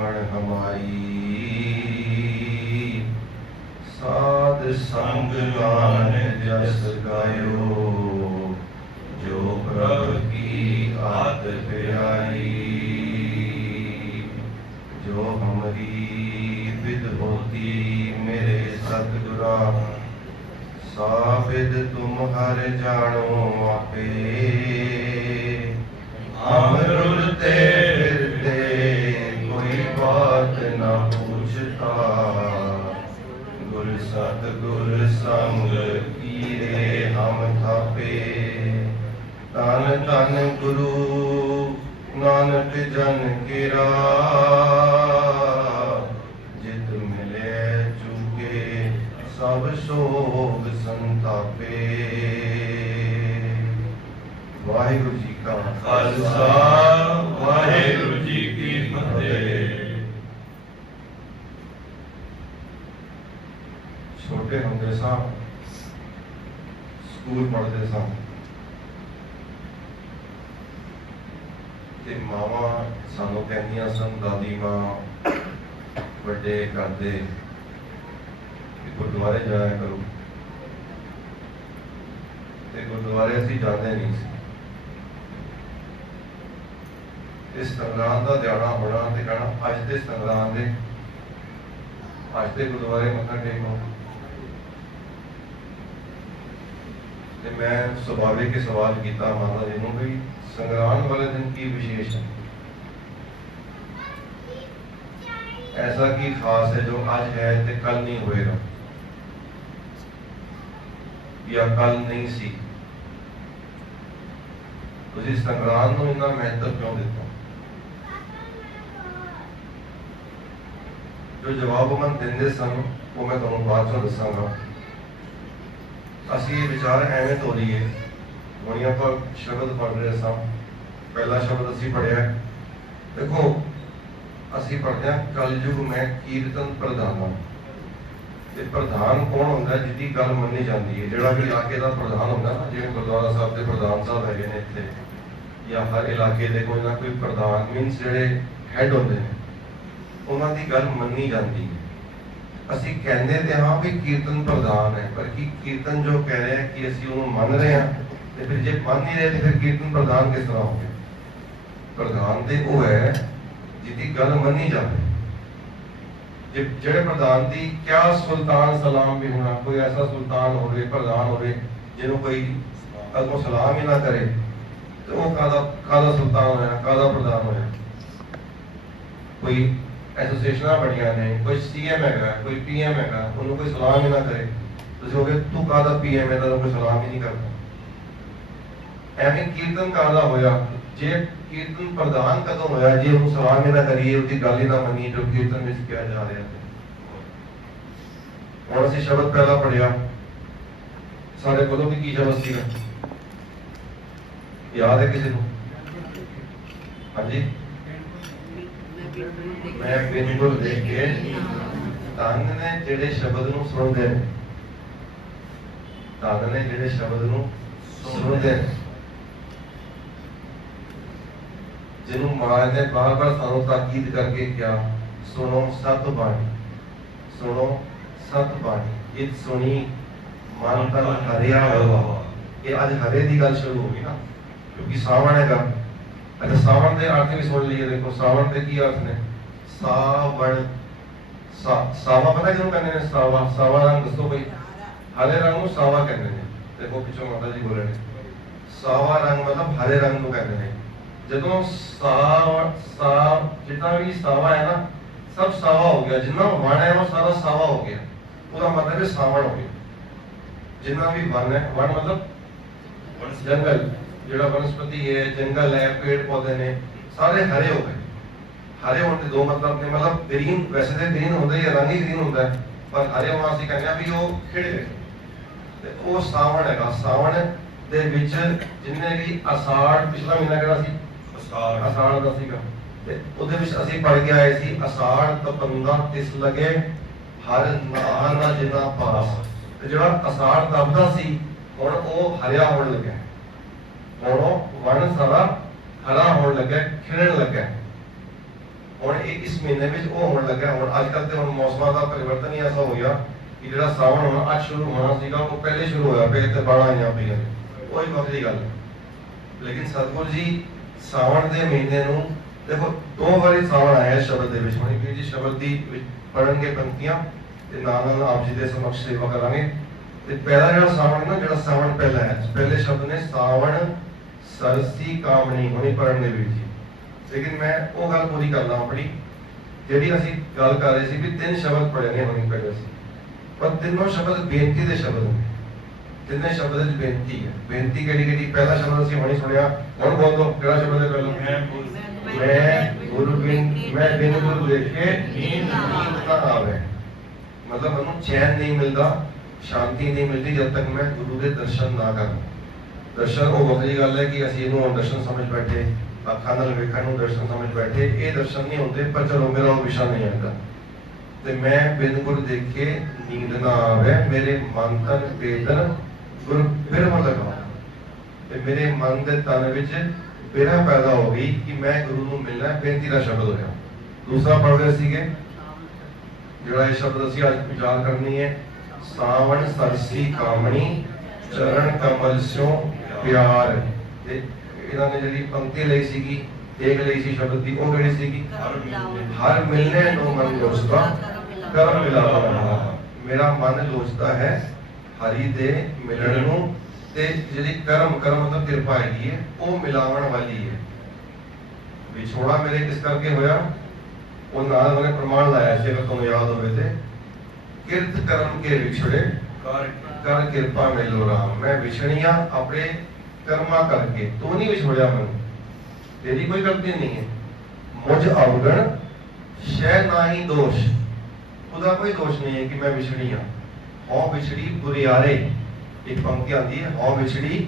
सावण हमारी साध संग गान जस गायो जो प्रभु की आत प्यारी जो हमारी विद होती मेरे सतगुरा साबिद तुम हर जानो आपे हम रुलते फिरते कोई बात न पूछता गुर सतगुर संग कीरे हम थापे तन तन गुरु नानक जन केरा जित मिले चुके सब सोग संतापे। वाहिगुरु जी का खालसा वाहिगुरु जी की फतेह। छोटे होंदे सां स्कूल पढ़ते सां ते मावा सानू कहंदियां सन दादी मां ਵੱਡੇ ਕਰਦੇ कि गुरुद्वारे जाया करो ते गुरुद्वारे असीं जाते नहीं सी। इस संगरांद का दिहाड़ा होना ते कहना अज दे संगरांद दे अज दे गुरुद्वारे मत्था टेको ते मैं सुभाविक सवाल किया माता जी नूं भी संगरांद वाले दिन की विशेष है, ऐसा की खास है जो आज है ते कल नहीं होएगा या कल नहीं सी। तुसीं संगरांद नूं इन्ना महत्व क्यों दिता? जो जवाब मन देंदे सन वो मैं तुहानूं बाद चों दसांगा। असीं विचार एवें तोड़ीए हुण आपां शब्द पढ़ रहे सां। पहला शब्द असीं पढ़िया देखो असीं पढ़दे हां कलयुग में कीर्तन प्रधाना। ते प्रधान कौन होंदा है जिहदी गल मन्नी जाती है, जिहड़ा भी इलाके का प्रधान होंदा ना, जिवें गुरुद्वारा साहब के प्रधान साहब हैगे ने इत्थे या हर इलाके दे कोई ना कोई प्रधान मीनस जिहड़े हैड होंदे ने उन्हां दी गल मन्नी जाती है। असीं कहंदे ते हां भी कीर्तन प्रधान है, पर की कीर्तन जो कह रहे हैं कि असीं उहनूं मन रहे हैं ते फिर जे मन नहीं रहे तो फिर कीर्तन प्रधान किस तरह हो गया? प्रधान ते वो है जिहदी गल मन्नी जाए। जेड़े प्रधान की क्या सुल्तान सलाम भी होना, कोई ऐसा सुल्तान होवे प्रधान होवे जिन्हों कोई अगों सलाम ही ना करे तो वो कादा सुल्तान होया, कादा प्रधान होया? कोई एसोसिएशन बड़िया ने, कोई सीएम है, कोई पीएम है, उन्होंने कोई सलाम ही ना करे तो हो गए तू कादा पीएम है, कोई सलाम ही नहीं करता। एवं कीर्तन कादा होया? जे कीर्तन प्रधान कदों होया जे उन्हें सलाम ही ना करिए, उसकी गल ही ना मनीए जो कीर्तन में किया जा रहा है। और असीं शब्द पहला पढ़िया सारे बोलो कि की शब्द सीगा याद है किसी को? हाँ जी, मैं बिल्कुल देख के धन ने जेड़े शब्द नूं सुनदे ने, धन ने जेड़े शब्द नूं सुनदे ने, जिन्हों महाराज ने बार बार सानू ताकीद करके क्या सुनो सत बाणी, सुनो सत बाणी, जित सुनी मन तन हरिया होगा। ये आज हरे की गल शुरू होगी ना, क्योंकि सावन है। अच्छा सावन के अर्थ भी सुन लीजिए। देखो सावन के की अर्थ ने? सावन सावा पता क्यों कहने ने? सावा सावा रंग दसो भाई। हरे रंग को सावा कहते हैं। देखो पिछों माता जी बोले ने सावा रंग मतलब हरे रंग को कहते हैं। जदों जितना भी सावा है ना सब सावा हो गया, जितना वन है वो सारा सावा हो गया, उसका मतलब है सावन हो गया। जितना भी वन है, वन मतलब जंगल, जो वनस्पति है, जंगल है, पेड़ पौधे ने सारे हरे हो गए। हरे होने दो मतलब ने, मतलब ग्रीन, वैसे तो ग्रीन होता है, रंग ही ग्रीन होता है, पर हरे होना असीं कहने भी वो खिड़ गए। वो सावन है। सावन दे विच जिन्ने भी असाड़, पिछला महीना किहड़ा सी? असाड़ दा सीगा। ते उहदे विच असीं पढ़ के आए सी असाड़ तपंगा तिस लगे हर नाना जिना पास। ते जिहड़ा असाड़ तपदा सी हुण ओह हरिया होण लग्या, हुण वन सारा हरा होण लग्या, खिड़न लग्या। ਹੁਣ ਇਹ ਇਸ ਮਹੀਨੇ ਵਿੱਚ ਉਹ ਹੋਣ ਲੱਗਾ। ਹੁਣ ਅੱਜ ਕੱਲ੍ਹ ਤੇ ਹੁਣ ਮੌਸਮਾਂ ਦਾ ਪਰਿਵਰਤਨ ਹੀ ਐਸਾ ਹੋ ਗਿਆ ਕਿ ਜਿਹੜਾ ਸਾਵਣ ਹੁਣ ਅੱਜ ਸ਼ੁਰੂ ਹੋਣਾ ਸੀਗਾ ਉਹ ਪਹਿਲੇ ਸ਼ੁਰੂ ਹੋਇਆ ਪਿਆ ਤੇ ਬਾੜਾਂ ਆਈਆਂ ਪਈਆਂ। ਉਹ ਹੀ ਵੱਖਰੀ ਗੱਲ ਹੈ। ਲੇਕਿਨ ਸਤਿਗੁਰ ਜੀ ਸਾਵਣ ਦੇ ਮਹੀਨੇ ਨੂੰ ਦੇਖੋ 2 ਵਾਰੀ ਸਾਵਣ ਆਇਆ ਸ਼ਬਦ ਦੇ ਵਿੱਚ। ਹੁਣ ਵੀਰ ਜੀ ਸ਼ਬਦ ਦੀ ਪੜਨਗੇ ਪੰਕਤੀਆਂ ਤੇ ਨਾਲ ਆਪ ਜੀ ਦੇ ਸਮਕਸ਼ ਸੇਵਾ ਕਰਾਂਗੇ। ਤੇ ਪਹਿਲਾ ਜਿਹੜਾ ਸਾਵਣ ਨਾ, ਜਿਹੜਾ ਸਾਵਣ ਪਹਿਲਾ ਹੈ, ਪਹਿਲੇ ਸ਼ਬਦ ਨੇ ਸਾਵਣ ਸਰਸੀ ਕਾਮਣੀ ਹੋਣੀ ਪੜਨਗੇ ਵੀਰ ਜੀ। ਲੇਕਿਨ ਮੈਂ ਉਹ ਗੱਲ ਪੂਰੀ ਕਰਨਾ ਆਪਣੀ ਜਿਹੜੀ ਅਸੀਂ ਗੱਲ ਕਰ ਰਹੇ ਸੀ ਵੀ 3 ਸ਼ਬਦ ਪੜ੍ਹੇ ਨੇ ਹੋਣੀ ਪਹਿਲੇ ਸੀ, ਪਰ ਤਿੰਨੋਂ ਸ਼ਬਦ ਬੇਨਤੀ ਦੇ ਸ਼ਬਦ ਨੇ। ਤਿੰਨੇ ਸ਼ਬਦ ਦੀ ਬੇਨਤੀ ਹੈ। ਬੇਨਤੀ ਕਿਹੜੀ? ਪਹਿਲਾ ਸ਼ਬਦ ਅਸੀਂ ਹੁਣੇ ਸੁਣਿਆ, ਹੁਣ ਬੋਲ ਦੋ ਕਿਹੜਾ ਸ਼ਬਦ ਹੈ ਪਹਿਲਾ? ਮੈਂ ਗੁਰੂ ਮੈਂ ਬਿਨ ਗੁਰੂ ਦੇਖੇ ਨੀਂਦ ਨਾ ਆਵੇ। मतलब ਮੈਨੂੰ ਚੈਨ ਨਹੀਂ ਮਿਲਦਾ, ਸ਼ਾਂਤੀ ਨਹੀਂ ਮਿਲਦੀ ਜਦ ਤੱਕ ਮੈਂ ਗੁਰੂ ਦੇ ਦਰਸ਼ਨ ਨਾ ਕਰਾਂ। ਦਰਸ਼ਨ ਉਹ ਵੱਖਰੀ ਗੱਲ ਹੈ ਕਿ ਅਸੀਂ ਇਹਨੂੰ ਦਰਸ਼ਨ ਸਮਝ ਬੈਠੇ, ਅੱਖਾਂ ਨਾਲ ਵੇਖਣ ਨੂੰ ਦਰਸ਼ਨ ਸਮਝ ਬੈਠੇ, ਇਹ ਦਰਸ਼ਨ ਨਹੀਂ ਹੁੰਦੇ। ਪਰ ਚਲੋ ਮੇਰਾ ਉਹ ਵਿਸ਼ਾ ਨਹੀਂ ਆਉਂਦਾ। ਤੇ ਮੈਂ ਬਿਨ ਗੁਰ ਦੇਖੇ ਨੀਂਦ ਨਾ ਆਵੇ, ਮੇਰੇ ਮਨ ਤਨ ਬੇਦਨ ਗੁਰ ਬਿਰਮ ਲਗਾਓ। ਤੇ ਮੇਰੇ ਮਨ ਦੇ ਤਨ ਵਿੱਚ ਬਿਰਹ ਪੈਦਾ ਹੋ ਗਈ ਕਿ ਮੈਂ ਗੁਰੂ ਨੂੰ ਮਿਲਣਾ। ਬੇਨਤੀ ਦਾ ਸ਼ਬਦ ਹੋਇਆ। ਦੂਸਰਾ ਪੜ੍ਹ ਰਹੇ ਸੀਗੇ ਜਿਹੜਾ ਇਹ ਸ਼ਬਦ ਅਸੀਂ ਅੱਜ ਯਾਦ ਕਰਨੀ ਹੈ, ਸਾਵਣ ਸਰਸੀ ਕਾਮਣੀ ਚਰਨ ਕਮਲ ਸਿਓ ਪਿਆਰ। ਤੇ ਇਹਨਾਂ ਨੇ ਜਿਹੜੀ ਪੰਕਤੀ ਲਈ ਸੀਗੀ, ਦੇਖ ਲਈ ਸੀ ਸ਼ਬਦ ਦੀ, ਉਹ ਕਿਹੜੀ ਸੀਗੀ? ਹਰ ਮਿਲਨੇ ਨੂੰ ਮਨ ਲੋਚਦਾ ਕਰਮ ਮਿਲਾਵਾ। ਮੇਰਾ ਮਨ ਲੋਚਦਾ ਹੈ ਹਰੀ ਦੇ ਮਿਲਣ ਨੂੰ। ਤੇ ਜਿਹੜੀ ਕਰਮ ਮਤਲਬ ਕਿਰਪਾ ਹੈਗੀ ਹੈ, ਉਹ ਮਿਲਾਵਣ ਵਾਲੀ ਹੈ। ਵਿਛੋੜਾ ਮੇਰੇ ਕਿਸ ਕਰਕੇ ਹੋਇਆ? ਉਹ ਨਾਲ ਉਹਨੇ ਪ੍ਰਮਾਣ ਲਾਇਆ ਸੀ, ਅਗਰ ਤੁਹਾਨੂੰ ਯਾਦ ਹੋਵੇ ਤੇ, ਕਿਰਤ ਕਰਮ ਕੇ ਵਿਛੜੇ ਕਰ ਕਿਰਪਾ ਮਿਲੋ ਰਾਮ। ਮੈਂ ਵਿਛੜੀਆਂ ਆਪਣੇ ਕਰਮਾਂ ਕਰਕੇ, ਤੂੰ ਨਹੀਂ ਵਿਛੋੜਿਆ ਮੈਨੂੰ, ਤੇਰੀ ਕੋਈ ਗਲਤੀ ਨਹੀਂ ਹੈ। ਮੁਝ ਅਵਗਣ ਸ਼ੈ ਨਾਹੀ ਦੋਸ਼, ਉਹਦਾ ਕੋਈ ਦੋਸ਼ ਨਹੀਂ ਹੈ ਕਿ ਮੈਂ ਵਿਛੜੀ ਹਾਂ। ਹਉ ਵਿਛੜੀ ਬੁਰਿਆਰੇ, ਇੱਕ ਪੰਕਤੀ ਆਉਂਦੀ ਹੈ, ਹਉ ਵਿਛੜੀ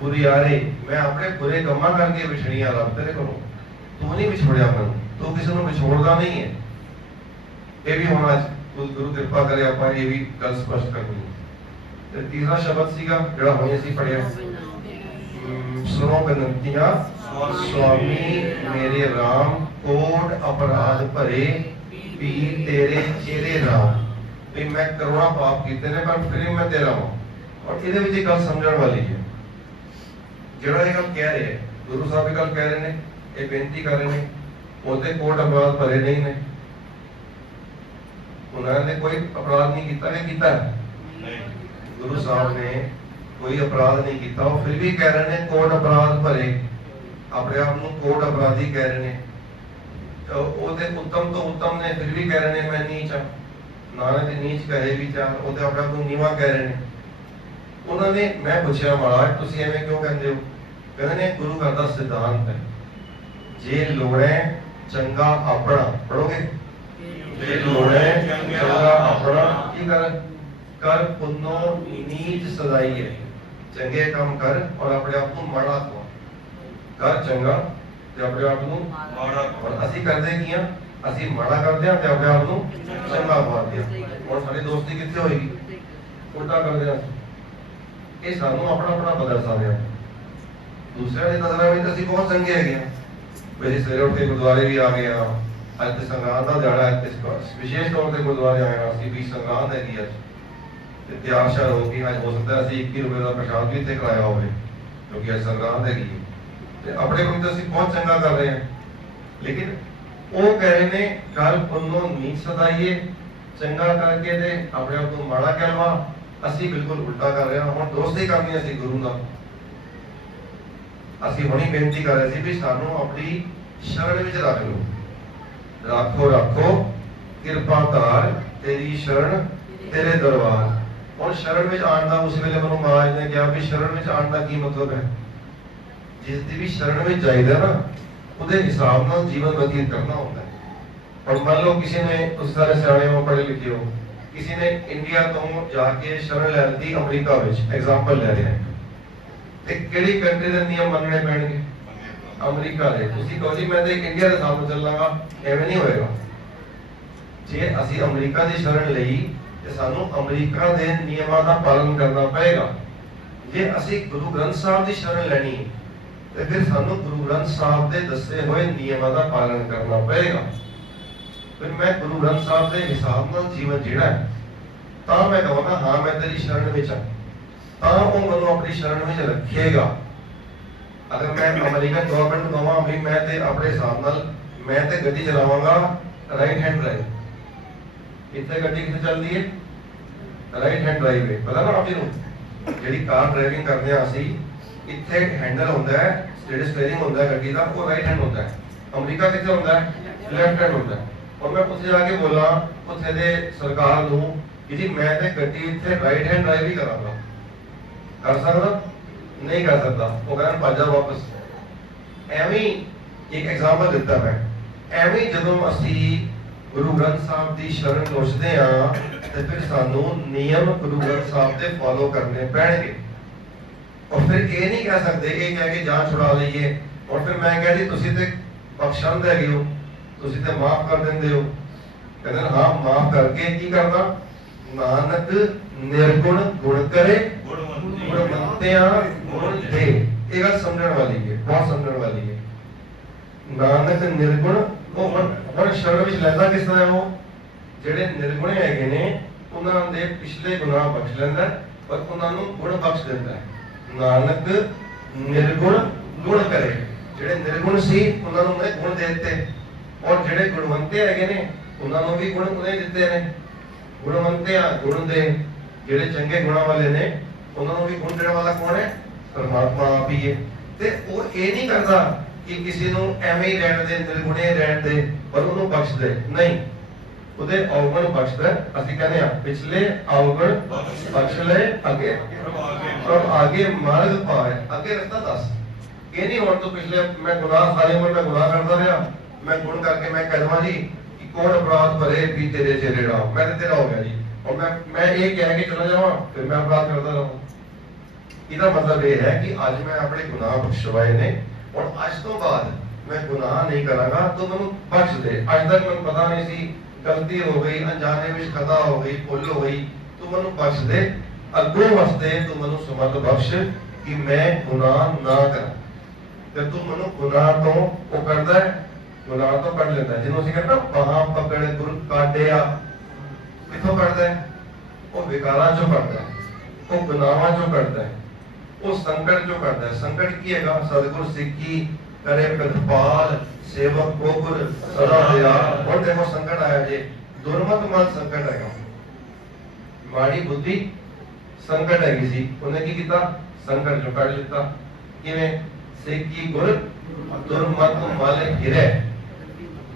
ਬੁਰਿਆਰੇ। ਮੈਂ ਆਪਣੇ ਬੁਰੇ ਕੰਮਾਂ ਕਰਕੇ ਵਿਛੜੀ ਹਾਂ ਰੱਬ ਤੇਰੇ ਕੋਲੋਂ, ਤੂੰ ਨਹੀਂ ਵਿਛੋੜਿਆ ਮੈਨੂੰ, ਤੂੰ ਕਿਸੇ ਨੂੰ ਵਿਛੋੜਦਾ ਨਹੀਂ ਹੈ। ਇਹ ਵੀ ਹੁਣ ਅੱਜ ਗੁਰੂ ਕਿਰਪਾ ਕਰੇ ਆਪਾਂ ਇਹ ਵੀ ਗੱਲ ਸਪਸ਼ਟ ਕਰਨੀ ਹੈ। ਤੇ ਤੀਸਰਾ ਸ਼ਬਦ ਸੀਗਾ ਜਿਹੜਾ ਹੁਣ ਅਸੀਂ ਪੜਿਆ, ਸੁਣੋ ਬੇਨੰਤੀਆਂ ਸੁਆਮੀ ਮੇਰੇ ਰਾਮ, ਕੋਟ ਅਪਰਾਧ ਭਰੇ ਪੀਰ ਤੇਰੇ ਚਿਹਰੇ ਰਾਮ। ਵੀ ਮੈਂ ਕਰੋੜਾਂ ਪਾਪ ਕੀਤੇ ਨੇ ਪਰ ਫਿਰ ਮੈਂ ਤੇਰਾ ਹਾਂ। ਔਰ ਇਹਦੇ ਵਿੱਚ ਇੱਕ ਗੱਲ ਸਮਝਣ ਵਾਲੀ ਹੈ, ਜਿਹੜਾ ਇਹ ਗੱਲ ਕਹਿ ਰਹੇ ਗੁਰੂ ਸਾਹਿਬ ਇਹ ਗੱਲ ਕਹਿ ਰਹੇ ਨੇ, ਇਹ ਬੇਨਤੀ ਕਰ ਰਹੇ ਨੇ, ਉਹਦੇ ਕੋਟ ਅਪਰਾਧ ਭਰੇ ਨਹੀਂ ਨੇ। ਉਹਨਾਂ ਨੇ ਕੋਈ ਅਪਰਾਧ ਨਹੀਂ ਕੀਤਾ ਕਿ ਕੀਤਾ? ਗੁਰੂ ਸਾਹਿਬ ਨੇ ਕੋਈ ਅਪਰਾਧ ਨਹੀਂ ਕੀਤਾ, ਉਹ ਫਿਰ ਵੀ ਕਹਿ ਰਹੇ ਨੇ ਕੋਟ ਅਪਰਾਧ ਭਰੇ। ਆਪਣੇ ਆਪ ਨੂੰ ਕੋਟ ਅਪਰਾਧੀ ਕਹਿ ਰਹੇ ਨੇ। ਉਹਦੇ ਉੱਤਮ ਤੋਂ ਉੱਤਮ ਨੇ ਫਿਰ ਵੀ ਕਹਿ ਰਹੇ ਨੇ ਮੈਂ ਨੀਚ ਹਾਂ। ਨਾਨਕ ਦੇ ਨੀਚ ਕਹੇ ਵੀ ਚਾਹ, ਉਹਦੇ ਆਪਣੇ ਆਪ ਨੂੰ ਨੀਵਾਂ ਕਹਿ ਰਹੇ ਨੇ। ਉਹਨਾਂ ਨੇ, ਮੈਂ ਪੁੱਛਿਆ ਮਹਾਰਾਜ ਤੁਸੀਂ ਐਵੇਂ ਕਿਉਂ ਕਹਿੰਦੇ ਹੋ? ਕਹਿੰਦੇ ਨੇ ਗੁਰੂ ਘਰ ਦਾ ਸਿਧਾਂਤ ਹੈ, ਜੇ ਲੋੜੈ ਚੰਗਾ ਆਪਣਾ, ਪੜੋਗੇ, ਜੇ ਲੋੜੈ ਚੰਗਾ ਆਪਣਾ ਕੀ ਕਰ ਪੁੰਨੋ ਨੀਚ ਸਦਾਈ ਹੈ। ਚੰਗੇ ਕੰਮ ਕਰ ਔਰ ਆਪਣੇ ਆਪ ਨੂੰ ਮਾੜਾ ਖਵਾ। ਕਰ ਚੰਗਾ ਤੇ ਆਪਣੇ ਆਪ ਨੂੰ ਮਾੜਾ ਖਵਾ। ਅਸੀਂ ਕਰਦੇ ਕੀ ਆ? ਅਸੀਂ ਮਾੜਾ ਕਰਦੇ ਹਾਂ ਤੇ ਆਪਣੇ ਆਪ ਨੂੰ ਚੰਗਾ ਖਵਾਉਂਦੇ ਹਾਂ। ਹੁਣ ਸਾਡੀ ਦੋਸਤੀ ਕਿੱਥੇ ਹੋਏਗੀ? ਉਲਟਾ ਕਰਦੇ ਹਾਂ। ਇਹ ਸਾਨੂੰ ਆਪਣਾ ਬਦਲ ਸਕਦੇ ਹਾਂ। ਦੂਸਰਿਆਂ ਦੀ ਨਜ਼ਰਾਂ ਵਿੱਚ ਅਸੀਂ ਬਹੁਤ ਚੰਗੇ ਹੈਗੇ ਹਾਂ। ਵੈਸੇ ਸਵੇਰੇ ਉੱਠ ਕੇ ਗੁਰਦੁਆਰੇ ਵੀ ਆ ਗਏ ਹਾਂ। ਅੱਜ ਤੇ ਸੰਗਰਾਂਦ ਦਾ ਦਿਹਾੜਾ ਹੈ, ਵਿਸ਼ੇਸ਼ ਤੌਰ ਤੇ ਗੁਰਦੁਆਰੇ ਆਏ ਹਾਂ ਅਸੀਂ ਵੀ। ਸੰਗਰਾਂਦ ਹੈਗੀ ਅੱਜ ਤੇ ਤਿਆਰ ਸ਼ਿਆਰ ਹੋ ਕੇ, ਅੱਜ ਹੋ ਸਕਦਾ ਅਸੀਂ 21 ਰੁਪਏ ਦਾ ਪ੍ਰਸ਼ਾਦ ਵੀ ਇੱਥੇ ਕਰਾਇਆ ਹੋਵੇ ਕਿਉਂਕਿ ਅੱਜ ਸੰਗਰਾਂਦ ਹੈਗੀ ਹੈ। ਤੇ ਆਪਣੇ ਕੋਲ ਤਾਂ ਅਸੀਂ ਬਹੁਤ ਚੰਗਾ ਕਰ ਰਹੇ ਹਾਂ। ਲੇਕਿਨ ਉਹ ਕਹਿ ਰਹੇ ਨੇ ਕਰ ਪੁੰਨੋਂ ਨੀਚ ਸਦਾਈਏ, ਚੰਗਾ ਕਰਕੇ ਤੇ ਆਪਣੇ ਆਪ ਨੂੰ ਮਾੜਾ ਕਹਿਲਵਾ। ਅਸੀਂ ਬਿਲਕੁਲ ਉਲਟਾ ਕਰ ਰਹੇ ਹਾਂ। ਹੁਣ ਦੋਸਤੀ ਕਰਨੀ ਅਸੀਂ ਗੁਰੂ ਨਾਲ। ਅਸੀਂ ਹੁਣੀ ਬੇਨਤੀ ਕਰ ਰਹੇ ਸੀ ਵੀ ਸਾਨੂੰ ਆਪਣੀ ਸ਼ਰਨ ਵਿੱਚ ਰੱਖ ਲਓ। ਰੱਖੋ ਕਿਰਪਾ ਧਾਰ ਤੇਰੀ ਸ਼ਰਨ ਤੇਰੇ ਦਰਬਾਰ। ਹੁਣ ਸ਼ਰਨ ਵਿੱਚ ਆਉਣ ਦਾ, ਉਸ ਵੇਲੇ ਮੈਨੂੰ ਮਹਾਰਾਜ ਨੇ ਕਿਹਾ ਵੀ ਸ਼ਰਨ ਵਿੱਚ ਆਉਣ ਦਾ ਕੀ ਮਤਲਬ ਹੈ? ਜਿਸ ਦੀ ਵੀ ਸ਼ਰਨ ਵਿੱਚ ਜਾਈਦਾ ਨਾ, ਉਹਦੇ ਹਿਸਾਬ ਨਾਲ ਜੀਵਨ ਬਤੀਤ ਕਰਨਾ ਹੁੰਦਾ ਹੈ। ਔਰ ਮੰਨ ਲਓ ਕਿਸੇ ਨੇ, ਤੁਸੀਂ ਸਾਰੇ ਸਿਆਣੇ ਹੋ, ਪੜ੍ਹੇ ਲਿਖੇ ਹੋ, ਕਿਸੇ ਨੇ ਇੰਡੀਆ ਤੋਂ ਜਾ ਕੇ ਸ਼ਰਨ ਲੈ ਲਈ ਅਮਰੀਕਾ ਵਿੱਚ, ਐਗਜ਼ਾਮਪਲ ਲੈ ਰਹੇ ਹਾਂ, ਤੇ ਕਿਹੜੀ ਕੰਟਰੀ ਦੇ ਨਿਯਮ ਮੰਨਣੇ ਪੈਣਗੇ? ਅਮਰੀਕਾ ਦੇ। ਤੁਸੀਂ ਕਹੋ ਜੀ ਮੈਂ ਤੇ ਇੰਡੀਆ ਦੇ ਹਿਸਾਬ ਨਾਲ ਚੱਲਾਂਗਾ, ਐਵੇਂ ਨਹੀਂ ਹੋਏਗਾ। ਜੇ ਅਸੀਂ ਅਮਰੀਕਾ ਦੀ ਸ਼ਰਨ ਲਈ ਤੇ ਸਾਨੂੰ ਅਮਰੀਕਾ ਦੇ ਨਿਯਮਾਂ ਦਾ ਪਾਲਨ ਕਰਨਾ ਪਏਗਾ। ਜੇ ਅਸੀਂ ਗੁਰੂ ਗ੍ਰੰਥ ਸਾਹਿਬ ਦੀ ਸ਼ਰਨ ਲੈਣੀ ਤੇ ਫਿਰ ਸਾਨੂੰ ਗੁਰੂ ਗ੍ਰੰਥ ਸਾਹਿਬ ਦੇ ਦੱਸੇ ਹੋਏ ਨਿਯਮਾਂ ਦਾ ਪਾਲਣ ਕਰਨਾ ਪਏਗਾ। ਫਿਰ ਮੈਂ ਗੁਰੂ ਗ੍ਰੰਥ ਸਾਹਿਬ ਦੇ ਹਿਸਾਬ ਨਾਲ ਜੀਵਨ ਜੀਣਾ ਹੈ, ਤਾਂ ਮੈਂ ਕਹਾਂਗਾ ਹਾਂ ਮੈਂ ਤੇਰੀ ਸ਼ਰਨ ਵਿੱਚ ਹਾਂ, ਤਾਂ ਉਹ ਮੈਨੂੰ ਆਪਣੀ ਸ਼ਰਨ ਵਿੱਚ ਰੱਖੇਗਾ। ਅਗਰ ਮੈਂ ਅਮਰੀਕਨ ਗਵਰਨਮੈਂਟ ਨੂੰ ਕਹਾਂ ਵੀ ਮੈਂ ਤੇ ਆਪਣੇ ਹਿਸਾਬ ਨਾਲ ਮੈਂ ਤੇ ਗੱਡੀ ਚਲਾਵਾਂਗਾ ਰਾਈਟ ਹੈਂਡ ਡਰਾਈਵ, ਇੱਥੇ ਗੱਡੀ ਕਿੱਥੇ ਚੱਲਦੀ ਹੈ? ਰਾਈਟ ਹੈਂਡ ਡਰਾਈਵ ਹੈ, ਪਤਾ ਨਾ ਆਪ ਜੀ ਨੂੰ। ਜਿਹੜੀ ਕਾਰ ਡਰਾਈਵਿੰਗ ਕਰਦੇ ਆ ਅਸੀਂ, ਇੱਥੇ ਹੈਂਡਲ ਹੁੰਦਾ ਹੈ, ਜਿਹੜਾ ਸਟੀਅਰਿੰਗ ਹੁੰਦਾ ਹੈ ਗੱਡੀ ਦਾ, ਉਹ ਰਾਈਟ ਹੈਂਡ ਹੁੰਦਾ ਹੈ। ਅਮਰੀਕਾ ਕਿੱਥੇ ਹੁੰਦਾ ਹੈ? ਲੈਫਟ ਹੈਂਡ ਹੁੰਦਾ ਹੈ। ਔਰ ਮੈਂ ਉੱਥੇ ਜਾ ਕੇ ਬੋਲਾਂ ਉੱਥੇ ਦੇ ਸਰਕਾਰ ਨੂੰ ਕਿ ਜੀ ਮੈਂ ਤੇ ਗੱਡੀ ਇੱਥੇ ਰਾਈਟ ਹੈਂਡ ਡਰਾਈਵ ਹੀ ਕਰਾਂਗਾ, ਕਰ ਸਕਦਾ? ਨਹੀਂ ਕਰ ਸਕਦਾ। ਉਹ ਕਹਿੰਦਾ ਭੱਜਾ ਵਾਪਸ। ਐਵੇਂ ਇੱਕ ਐਗਜ਼ਾਮਪਲ ਦਿੱਤਾ ਮੈਂ। ਐਵੇਂ ਜਦੋਂ ਅਸੀਂ ਗੁਰੂ ਗ੍ਰੰਥ ਸਾਹਿਬ ਦੀ ਸ਼ਰਨ ਲੋਚਦੇ ਆ ਤੇ ਫਿਰ ਸਾਨੂੰ ਨਿਯਮ ਗੁਰੂ ਗ੍ਰੰਥ ਸਾਹਿਬ ਦੇ ਫੋਲੋ ਕਰਨੇ ਪੈਣਗੇ। ਔਰ ਫਿਰ ਇਹ ਨਹੀਂ ਕਹਿ ਸਕਦੇ ਇਹ ਕਹਿ ਕੇ ਜਾਨ ਛੁਡਾ ਲਈਏ ਔਰ ਫਿਰ ਮੈਂ ਕਹਿ ਜੀ ਤੁਸੀਂ ਤੇ ਬਖਸ਼ੰਦ ਹੈਗੇ ਹੋ, ਤੁਸੀਂ ਤੇ ਮਾਫ ਕਰ ਦਿੰਦੇ ਹੋ। ਕਹਿੰਦੇ ਹਾਂ ਮਾਫ ਕਰਕੇ ਕੀ ਕਰਦਾ? ਨਾਨਕ ਨਿਰਗੁਣ ਗੁਣ ਕਰੇ ਗੁਣਵੰਤਿਆਂ ਗੁਣ ਦੇ। ਇਹ ਗੱਲ ਸਮਝਣ ਵਾਲੀ ਹੈ, ਬਹੁਤ ਸਮਝਣ ਵਾਲੀ ਹੈ। ਨਾਨਕ ਨਿਰਗੁਣ, ਉਹ ਹੁਣ ਸ਼ਰਨ ਵਿੱਚ ਲੈਂਦਾ ਕਿਸ ਤਰ੍ਹਾਂ? ਉਹ ਜਿਹੜੇ ਨਿਰਗੁਣੇ ਹੈਗੇ ਨੇ ਉਹਨਾਂ ਦੇ ਪਿਛਲੇ ਗੁਨਾਹ ਬਖਸ਼ ਲੈਂਦਾ ਪਰ ਉਹਨਾਂ ਨੂੰ ਗੁਣ ਬਖਸ਼ ਦਿੰਦਾ ਹੈ। ਨਾਨਕ ਨਿਰਗੁਣ ਗੁਣ ਕਰੇ। ਜਿਹੜੇ ਨਿਰਗੁਣ ਸੀ ਉਹਨਾਂ ਨੂੰ ਉਹਨੇ ਗੁਣ ਦੇ ਦਿੱਤੇ ਔਰ ਜਿਹੜੇ ਗੁਣਵੰਤੇ ਹੈਗੇ ਨੇ ਉਹਨਾਂ ਨੂੰ ਵੀ ਗੁਣ ਉਹਨੇ ਦਿੱਤੇ ਨੇ। ਗੁਣਵੰਤਿਆਂ ਗੁਣ ਦੇ, ਜਿਹੜੇ ਚੰਗੇ ਗੁਣਾਂ ਵਾਲੇ ਨੇ ਉਹਨਾਂ ਨੂੰ ਵੀ ਗੁਣ ਦੇਣ ਵਾਲਾ ਕੌਣ ਹੈ? ਪਰਮਾਤਮਾ ਆਪ ਹੀ ਹੈ। ਤੇ ਉਹ ਇਹ ਨਹੀਂ ਕਰਦਾ ਕਿ ਕਿਸੇ ਨੂੰ ਐਵੇਂ ਹੀ ਰਹਿਣ ਦੇ, ਨਿਰਗੁਣੇ ਰਹਿਣ ਦੇ ਪਰ ਉਹਨੂੰ ਬਖਸ਼ ਦੇ, ਨਹੀਂ। ਉਹਦੇ ਔਗਣ ਬਖਸ਼ਦਾ। ਅਸੀਂ ਕਹਿੰਦੇ ਆ ਪਿਛਲੇ ਔਗਣ ਬਖਸ਼ ਲਏ, ਅੱਗੇ ਔਰ ਆਗੇ ਮਾਰਗ ਪਾਏ, ਅੱਗੇ ਰਸਤਾ ਦੱਸ। ਇਹ ਨਹੀਂ ਹੁਣ ਤੋਂ ਪਿਛਲੇ ਮੈਂ ਗੁਨਾਹ ਸਾਰੀ ਉਮਰ ਮੈਂ ਗੁਨਾਹ ਕਰਦਾ ਰਿਹਾ, ਮੈਂ ਗੁਣ ਕਰਕੇ ਮੈਂ ਕਹਿ ਦਵਾਂ ਜੀ ਕਿ ਕੌਣ ਅਪਰਾਧ ਭਰੇ ਵੀ ਤੇਰੇ ਚਿਹਰੇ ਰਾਮ, ਮੈਂ ਤੇ ਤੇਰਾ ਹੋ ਗਿਆ ਜੀ ਔਰ ਮੈਂ ਇਹ ਕਹਿ ਕੇ ਚਲਾ ਜਾਵਾਂ ਫਿਰ ਮੈਂ ਅਪਰਾਧ ਕਰਦਾ ਰਹਾਂ। ਇਹਦਾ ਮਤਲਬ ਇਹ ਹੈ ਕਿ ਅੱਜ ਮੈਂ ਆਪਣੇ ਗੁਨਾਹ ਬਖਸ਼ਵਾਏ ਨੇ ਔਰ ਅੱਜ ਤੋਂ ਬਾਅਦ ਮੈਂ ਗੁਨਾਹ ਨਹੀਂ ਕਰਾਂਗਾ, ਤੂੰ ਮੈਨੂੰ ਬਖਸ਼ ਦੇ। ਅੱਜ ਤੱਕ ਮੈਨੂੰ ਪਤਾ ਨਹੀਂ ਸੀ, ਗਲਤੀ ਹੋ ਗਈ, ਅਣਜਾਣੇ ਵਿੱਚ ਖਤਾ ਹੋ ਗਈ, ਭੁੱਲ ਹੋ ਗਈ, ਤੂੰ ਮੈਨੂੰ ਬਖਸ਼ ਦੇ। ਅੱਗੋਂ ਵਾਸਤੇ ਤੂੰ ਮੈਨੂੰ ਸਮਰਥ ਬਖਸ਼ ਕਿ ਮੈਂ ਗੁਨਾਹ ਨਾ ਕਰਾਂ। ਤੇ ਤੂੰ ਮੈਨੂੰ ਗੁਨਾਹ ਤੋਂ ਉਹ ਕਰਦਾ ਹੈ, ਗੁਨਾਹ ਤੋਂ ਕੱਢ ਲੈਂਦਾ ਹੈ। ਜਿਹਨੂੰ ਅਸੀਂ ਕਹਿੰਦੇ ਬਾਹਾਂ ਪਕੜ ਗੁਰ ਕਾਢਿਆ, ਕਿੱਥੋਂ ਕੱਢਦਾ ਹੈ? ਉਹ ਵਿਕਾਰਾਂ ਚੋਂ ਕੱਢਦਾ ਹੈ, ਉਹ ਗੁਨਾਹਾਂ ਚੋਂ ਕੱਢਦਾ ਹੈ, ਉਹ ਸੰਕਟ ਚੋਂ ਕੱਢਦਾ ਹੈ। ਸੰਕਟ ਕੀ ਹੈਗਾ? ਸਤਿਗੁਰ ਸਿੱਖੀ ਕਰੇ ਪ੍ਰਤਪਾਲ, ਸੇਵਕ ਕੋ ਗੁਰ ਸਦਾ ਦਿਆਲ। ਹੁਣ ਦੇਖੋ ਸੰਕਟ ਆਇਆ ਜੇ, ਦੁਰਮਤ ਮਨ ਸੰਕਟ ਹੈਗਾ, ਮਾੜੀ ਬੁੱਧੀ ਸੰਕਟ ਹੈਗੀ ਸੀ, ਉਹਨੇ ਕੀ ਕੀਤਾ? ਸੰਕਟ ਚੋਂ ਕੱਢ ਲਿੱਤਾ। ਕਿਵੇਂ? ਸੇਖੀ ਗੁਰ ਦੁਰਮਤ ਮਲ ਗਿਰੇ।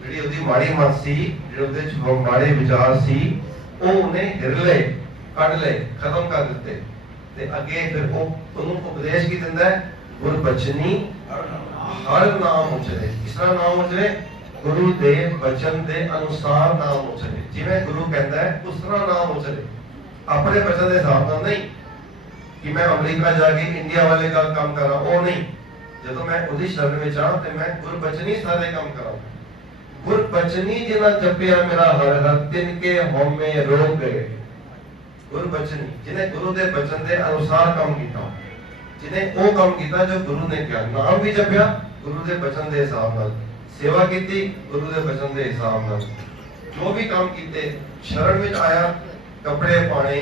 ਜਿਹੜੀ ਉਹਦੀ ਮਾੜੀ ਮਤ ਸੀ, ਜਿਹੜੇ ਉਹਦੇ ਚ ਮਾੜੇ ਵਿਚਾਰ ਸੀ, ਉਹ ਉਹਨੇ ਹਿਰ ਲਏ, ਕੱਢ ਲਏ, ਖਤਮ ਕਰ ਦਿੱਤੇ। ਤੇ ਅੱਗੇ ਫਿਰ ਉਹ ਉਹਨੂੰ ਉਪਦੇਸ਼ ਕੀ ਦਿੰਦਾ ਹੈ? ਗੁਰ ਬਚਨੀ ਹਰ ਨਾਮ ਉਚਰੇ। ਕਿਸ ਤਰ੍ਹਾਂ ਨਾਮ ਉਚਰੇ? ਗੁਰੂ ਦੇ ਬਚਨ ਦੇ ਅਨੁਸਾਰ ਨਾਮ ਉਚਰੇ। ਜਿਵੇਂ ਗੁਰੂ ਕਹਿੰਦਾ ਹੈ ਉਸ ਤਰ੍ਹਾਂ ਨਾਮ ਉਚਰੇ, ਆਪਣੇ ਬਚਨ ਦੇ ਹਿਸਾਬ ਨਾਲ ਨਹੀਂ ਕਿ ਮੈਂ ਅਮਰੀਕਾ ਜਾ ਕੇ ਇੰਡੀਆ ਵਾਲੇ ਗੱਲ ਕੰਮ ਕਰਾਂ, ਉਹ ਨਹੀਂ। ਜਦੋਂ ਮੈਂ ਉਹਦੀ ਸ਼ਰਨ ਵਿੱਚ ਆ ਤੇ ਮੈਂ ਗੁਰਬਚਨੀ ਸਾਰੇ ਕੰਮ ਕਰਾਂ। ਗੁਰਬਚਨੀ ਜਿਨਾ ਜਪਿਆ ਮੇਰਾ ਹਰ ਹਰ ਤਿਨ ਕੇ ਹਉਮੈ ਰੋਕ ਗਏ। ਗੁਰਬਚਨੀ ਜਿਹਨੇ ਗੁਰੂ ਦੇ ਬਚਨ ਦੇ ਅਨੁਸਾਰ ਕੰਮ ਕੀਤਾ, ਜਿਹਨੇ ਉਹ ਕੰਮ ਕੀਤਾ ਜੋ ਗੁਰੂ ਨੇ ਕਿਹਾ। ਨਾਮ ਵੀ ਜਪਿਆ ਗੁਰੂ ਦੇ ਬਚਨ ਦੇ ਹਿਸਾਬ ਨਾਲ, ਸੇਵਾ ਕੀਤੀ ਗੁਰੂ ਦੇ ਬਚਨ ਦੇ ਹਿਸਾਬ ਨਾਲ, ਜੋ ਵੀ ਕੰਮ ਕੀਤੇ। ਸ਼ਰਨ ਵਿੱਚ ਆਇਆ, ਕੱਪੜੇ ਪਾਣੇ,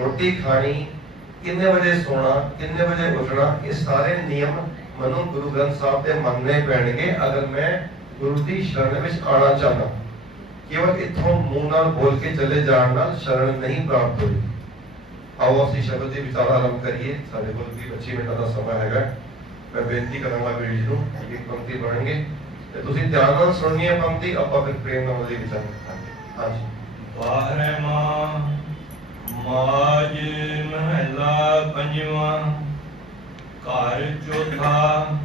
ਰੋਟੀ ਖਾਣੀ, ਕਿੰਨੇ ਵਜੇ ਸੋਣਾ, ਕਿੰਨੇ ਵਜੇ ਉੱਠਣਾ, ਇਹ ਸਾਰੇ ਨਿਯਮ ਮੈਨੂੰ ਗੁਰੂ ਗ੍ਰੰਥ ਸਾਹਿਬ ਦੇ ਮੰਨਣੇ ਪੈਣਗੇ ਅਗਰ ਮੈਂ ਗੁਰੂ ਦੀ ਸ਼ਰਨ ਵਿੱਚ ਆਉਣਾ ਚਾਹੁੰਦਾ। ਕੇਵਲ ਇੱਥੋਂ ਮੂੰਹ ਨਾਲ ਬੋਲ ਕੇ ਚਲੇ ਜਾਣ ਨਾਲ ਸ਼ਰਨ ਨਹੀਂ ਪ੍ਰਾਪਤ ਹੋਈ। ਆਓ ਅਸੀਂ ਸ਼ਬਦ ਦੇ ਵਿਚਾਰ ਆਰੰਭ ਕਰੀਏ। ਸਾਡੇ ਕੋਲ ਵੀ 25 ਮਿੰਟਾਂ ਦਾ ਸਮਾਂ ਹੈਗਾ। ਮੈਂ ਬੇਨਤੀ ਕਰਾਂਗਾ ਵੀਰ ਜੀ ਨੂੰ ਇੱਕ ਪੰਕਤੀ ਪੜ੍ਹਨਗੇ ਤੇ ਤੁਸੀਂ ਧਿਆਨ ਨਾਲ ਸੁਣਨੀ ਹੈ ਪੰਕਤੀ, ਆਪਾਂ ਫਿਰ ਪ੍ਰੇਮ ਨਾਲ ਉਹਦੇ ਵਿਚਾਰ ਕਰਾਂਗੇ। ਹਾਂਜੀ। 12ਵਾਂ ਮਾਜ ਮਹਲਾ ਪੰਜਵਾਂ, ਘਰ ਚੌਥਾ।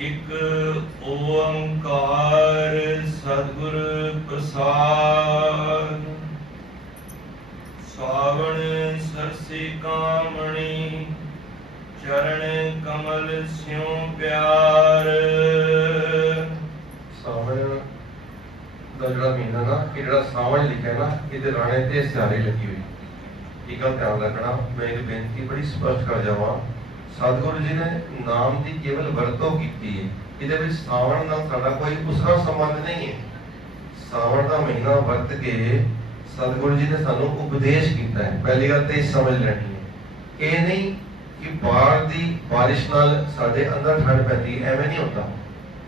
ਇੱਕ ਓੰਕਾਰ ਸਤਿਗੁਰ ਪ੍ਰਸਾਦ। ਸਾਵਣ ਸਰਸੀ ਕਾਮਣੀ, ਚਰਨ ਕਮਲ ਸਿਉ ਪਿਆਰ। ਸਾਵਣ ਦਾ ਜਿਹੜਾ ਮਹੀਨਾ ਨਾ, ਇਹ ਜਿਹੜਾ ਸਾਵਣ ਲਿਖਿਆ ਨਾ, ਇਹਦੇ ਰਾਣੇ ਤੇ ਸਿਆਰੀ ਲੱਗੀ ਹੋਈ। ਇਹ ਗੱਲ ਧਿਆਨ ਰੱਖਣਾ। ਮੈਂ ਇਹ ਬੇਨਤੀ ਬੜੀ ਸਪਸ਼ਟ ਕਰ ਜਾਵਾਂ, ਸਤਿਗੁਰੂ ਜੀ ਨੇ ਨਾਮ ਦੀ ਕੇਵਲ ਵਰਤੋਂ ਕੀਤੀ ਹੈ। ਇਹਦੇ ਵਿੱਚ ਸਾਵਣ ਨਾਲ ਸਾਡਾ ਕੋਈ ਉਸਰਾ ਸੰਬੰਧ ਨਹੀਂ ਹੈ। ਸਾਵਣ ਦਾ ਮਹੀਨਾ ਵਰਤ ਕੇ ਸਤਿਗੁਰੂ ਜੀ ਨੇ ਸਾਨੂੰ ਉਪਦੇਸ਼ ਕੀਤਾ ਹੈ। ਪਹਿਲੀ ਗੱਲ ਤੇ ਸਮਝ ਲੈਣੀ ਹੈ, ਇਹ ਨਹੀਂ ਕਿ ਬਾਹਰ ਦੀ ਬਾਰਿਸ਼ ਨਾਲ ਸਾਡੇ ਅੰਦਰ ਠੰਡ ਪੈਂਦੀ ਹੈ, ਐਵੇਂ ਨਹੀਂ ਹੁੰਦਾ।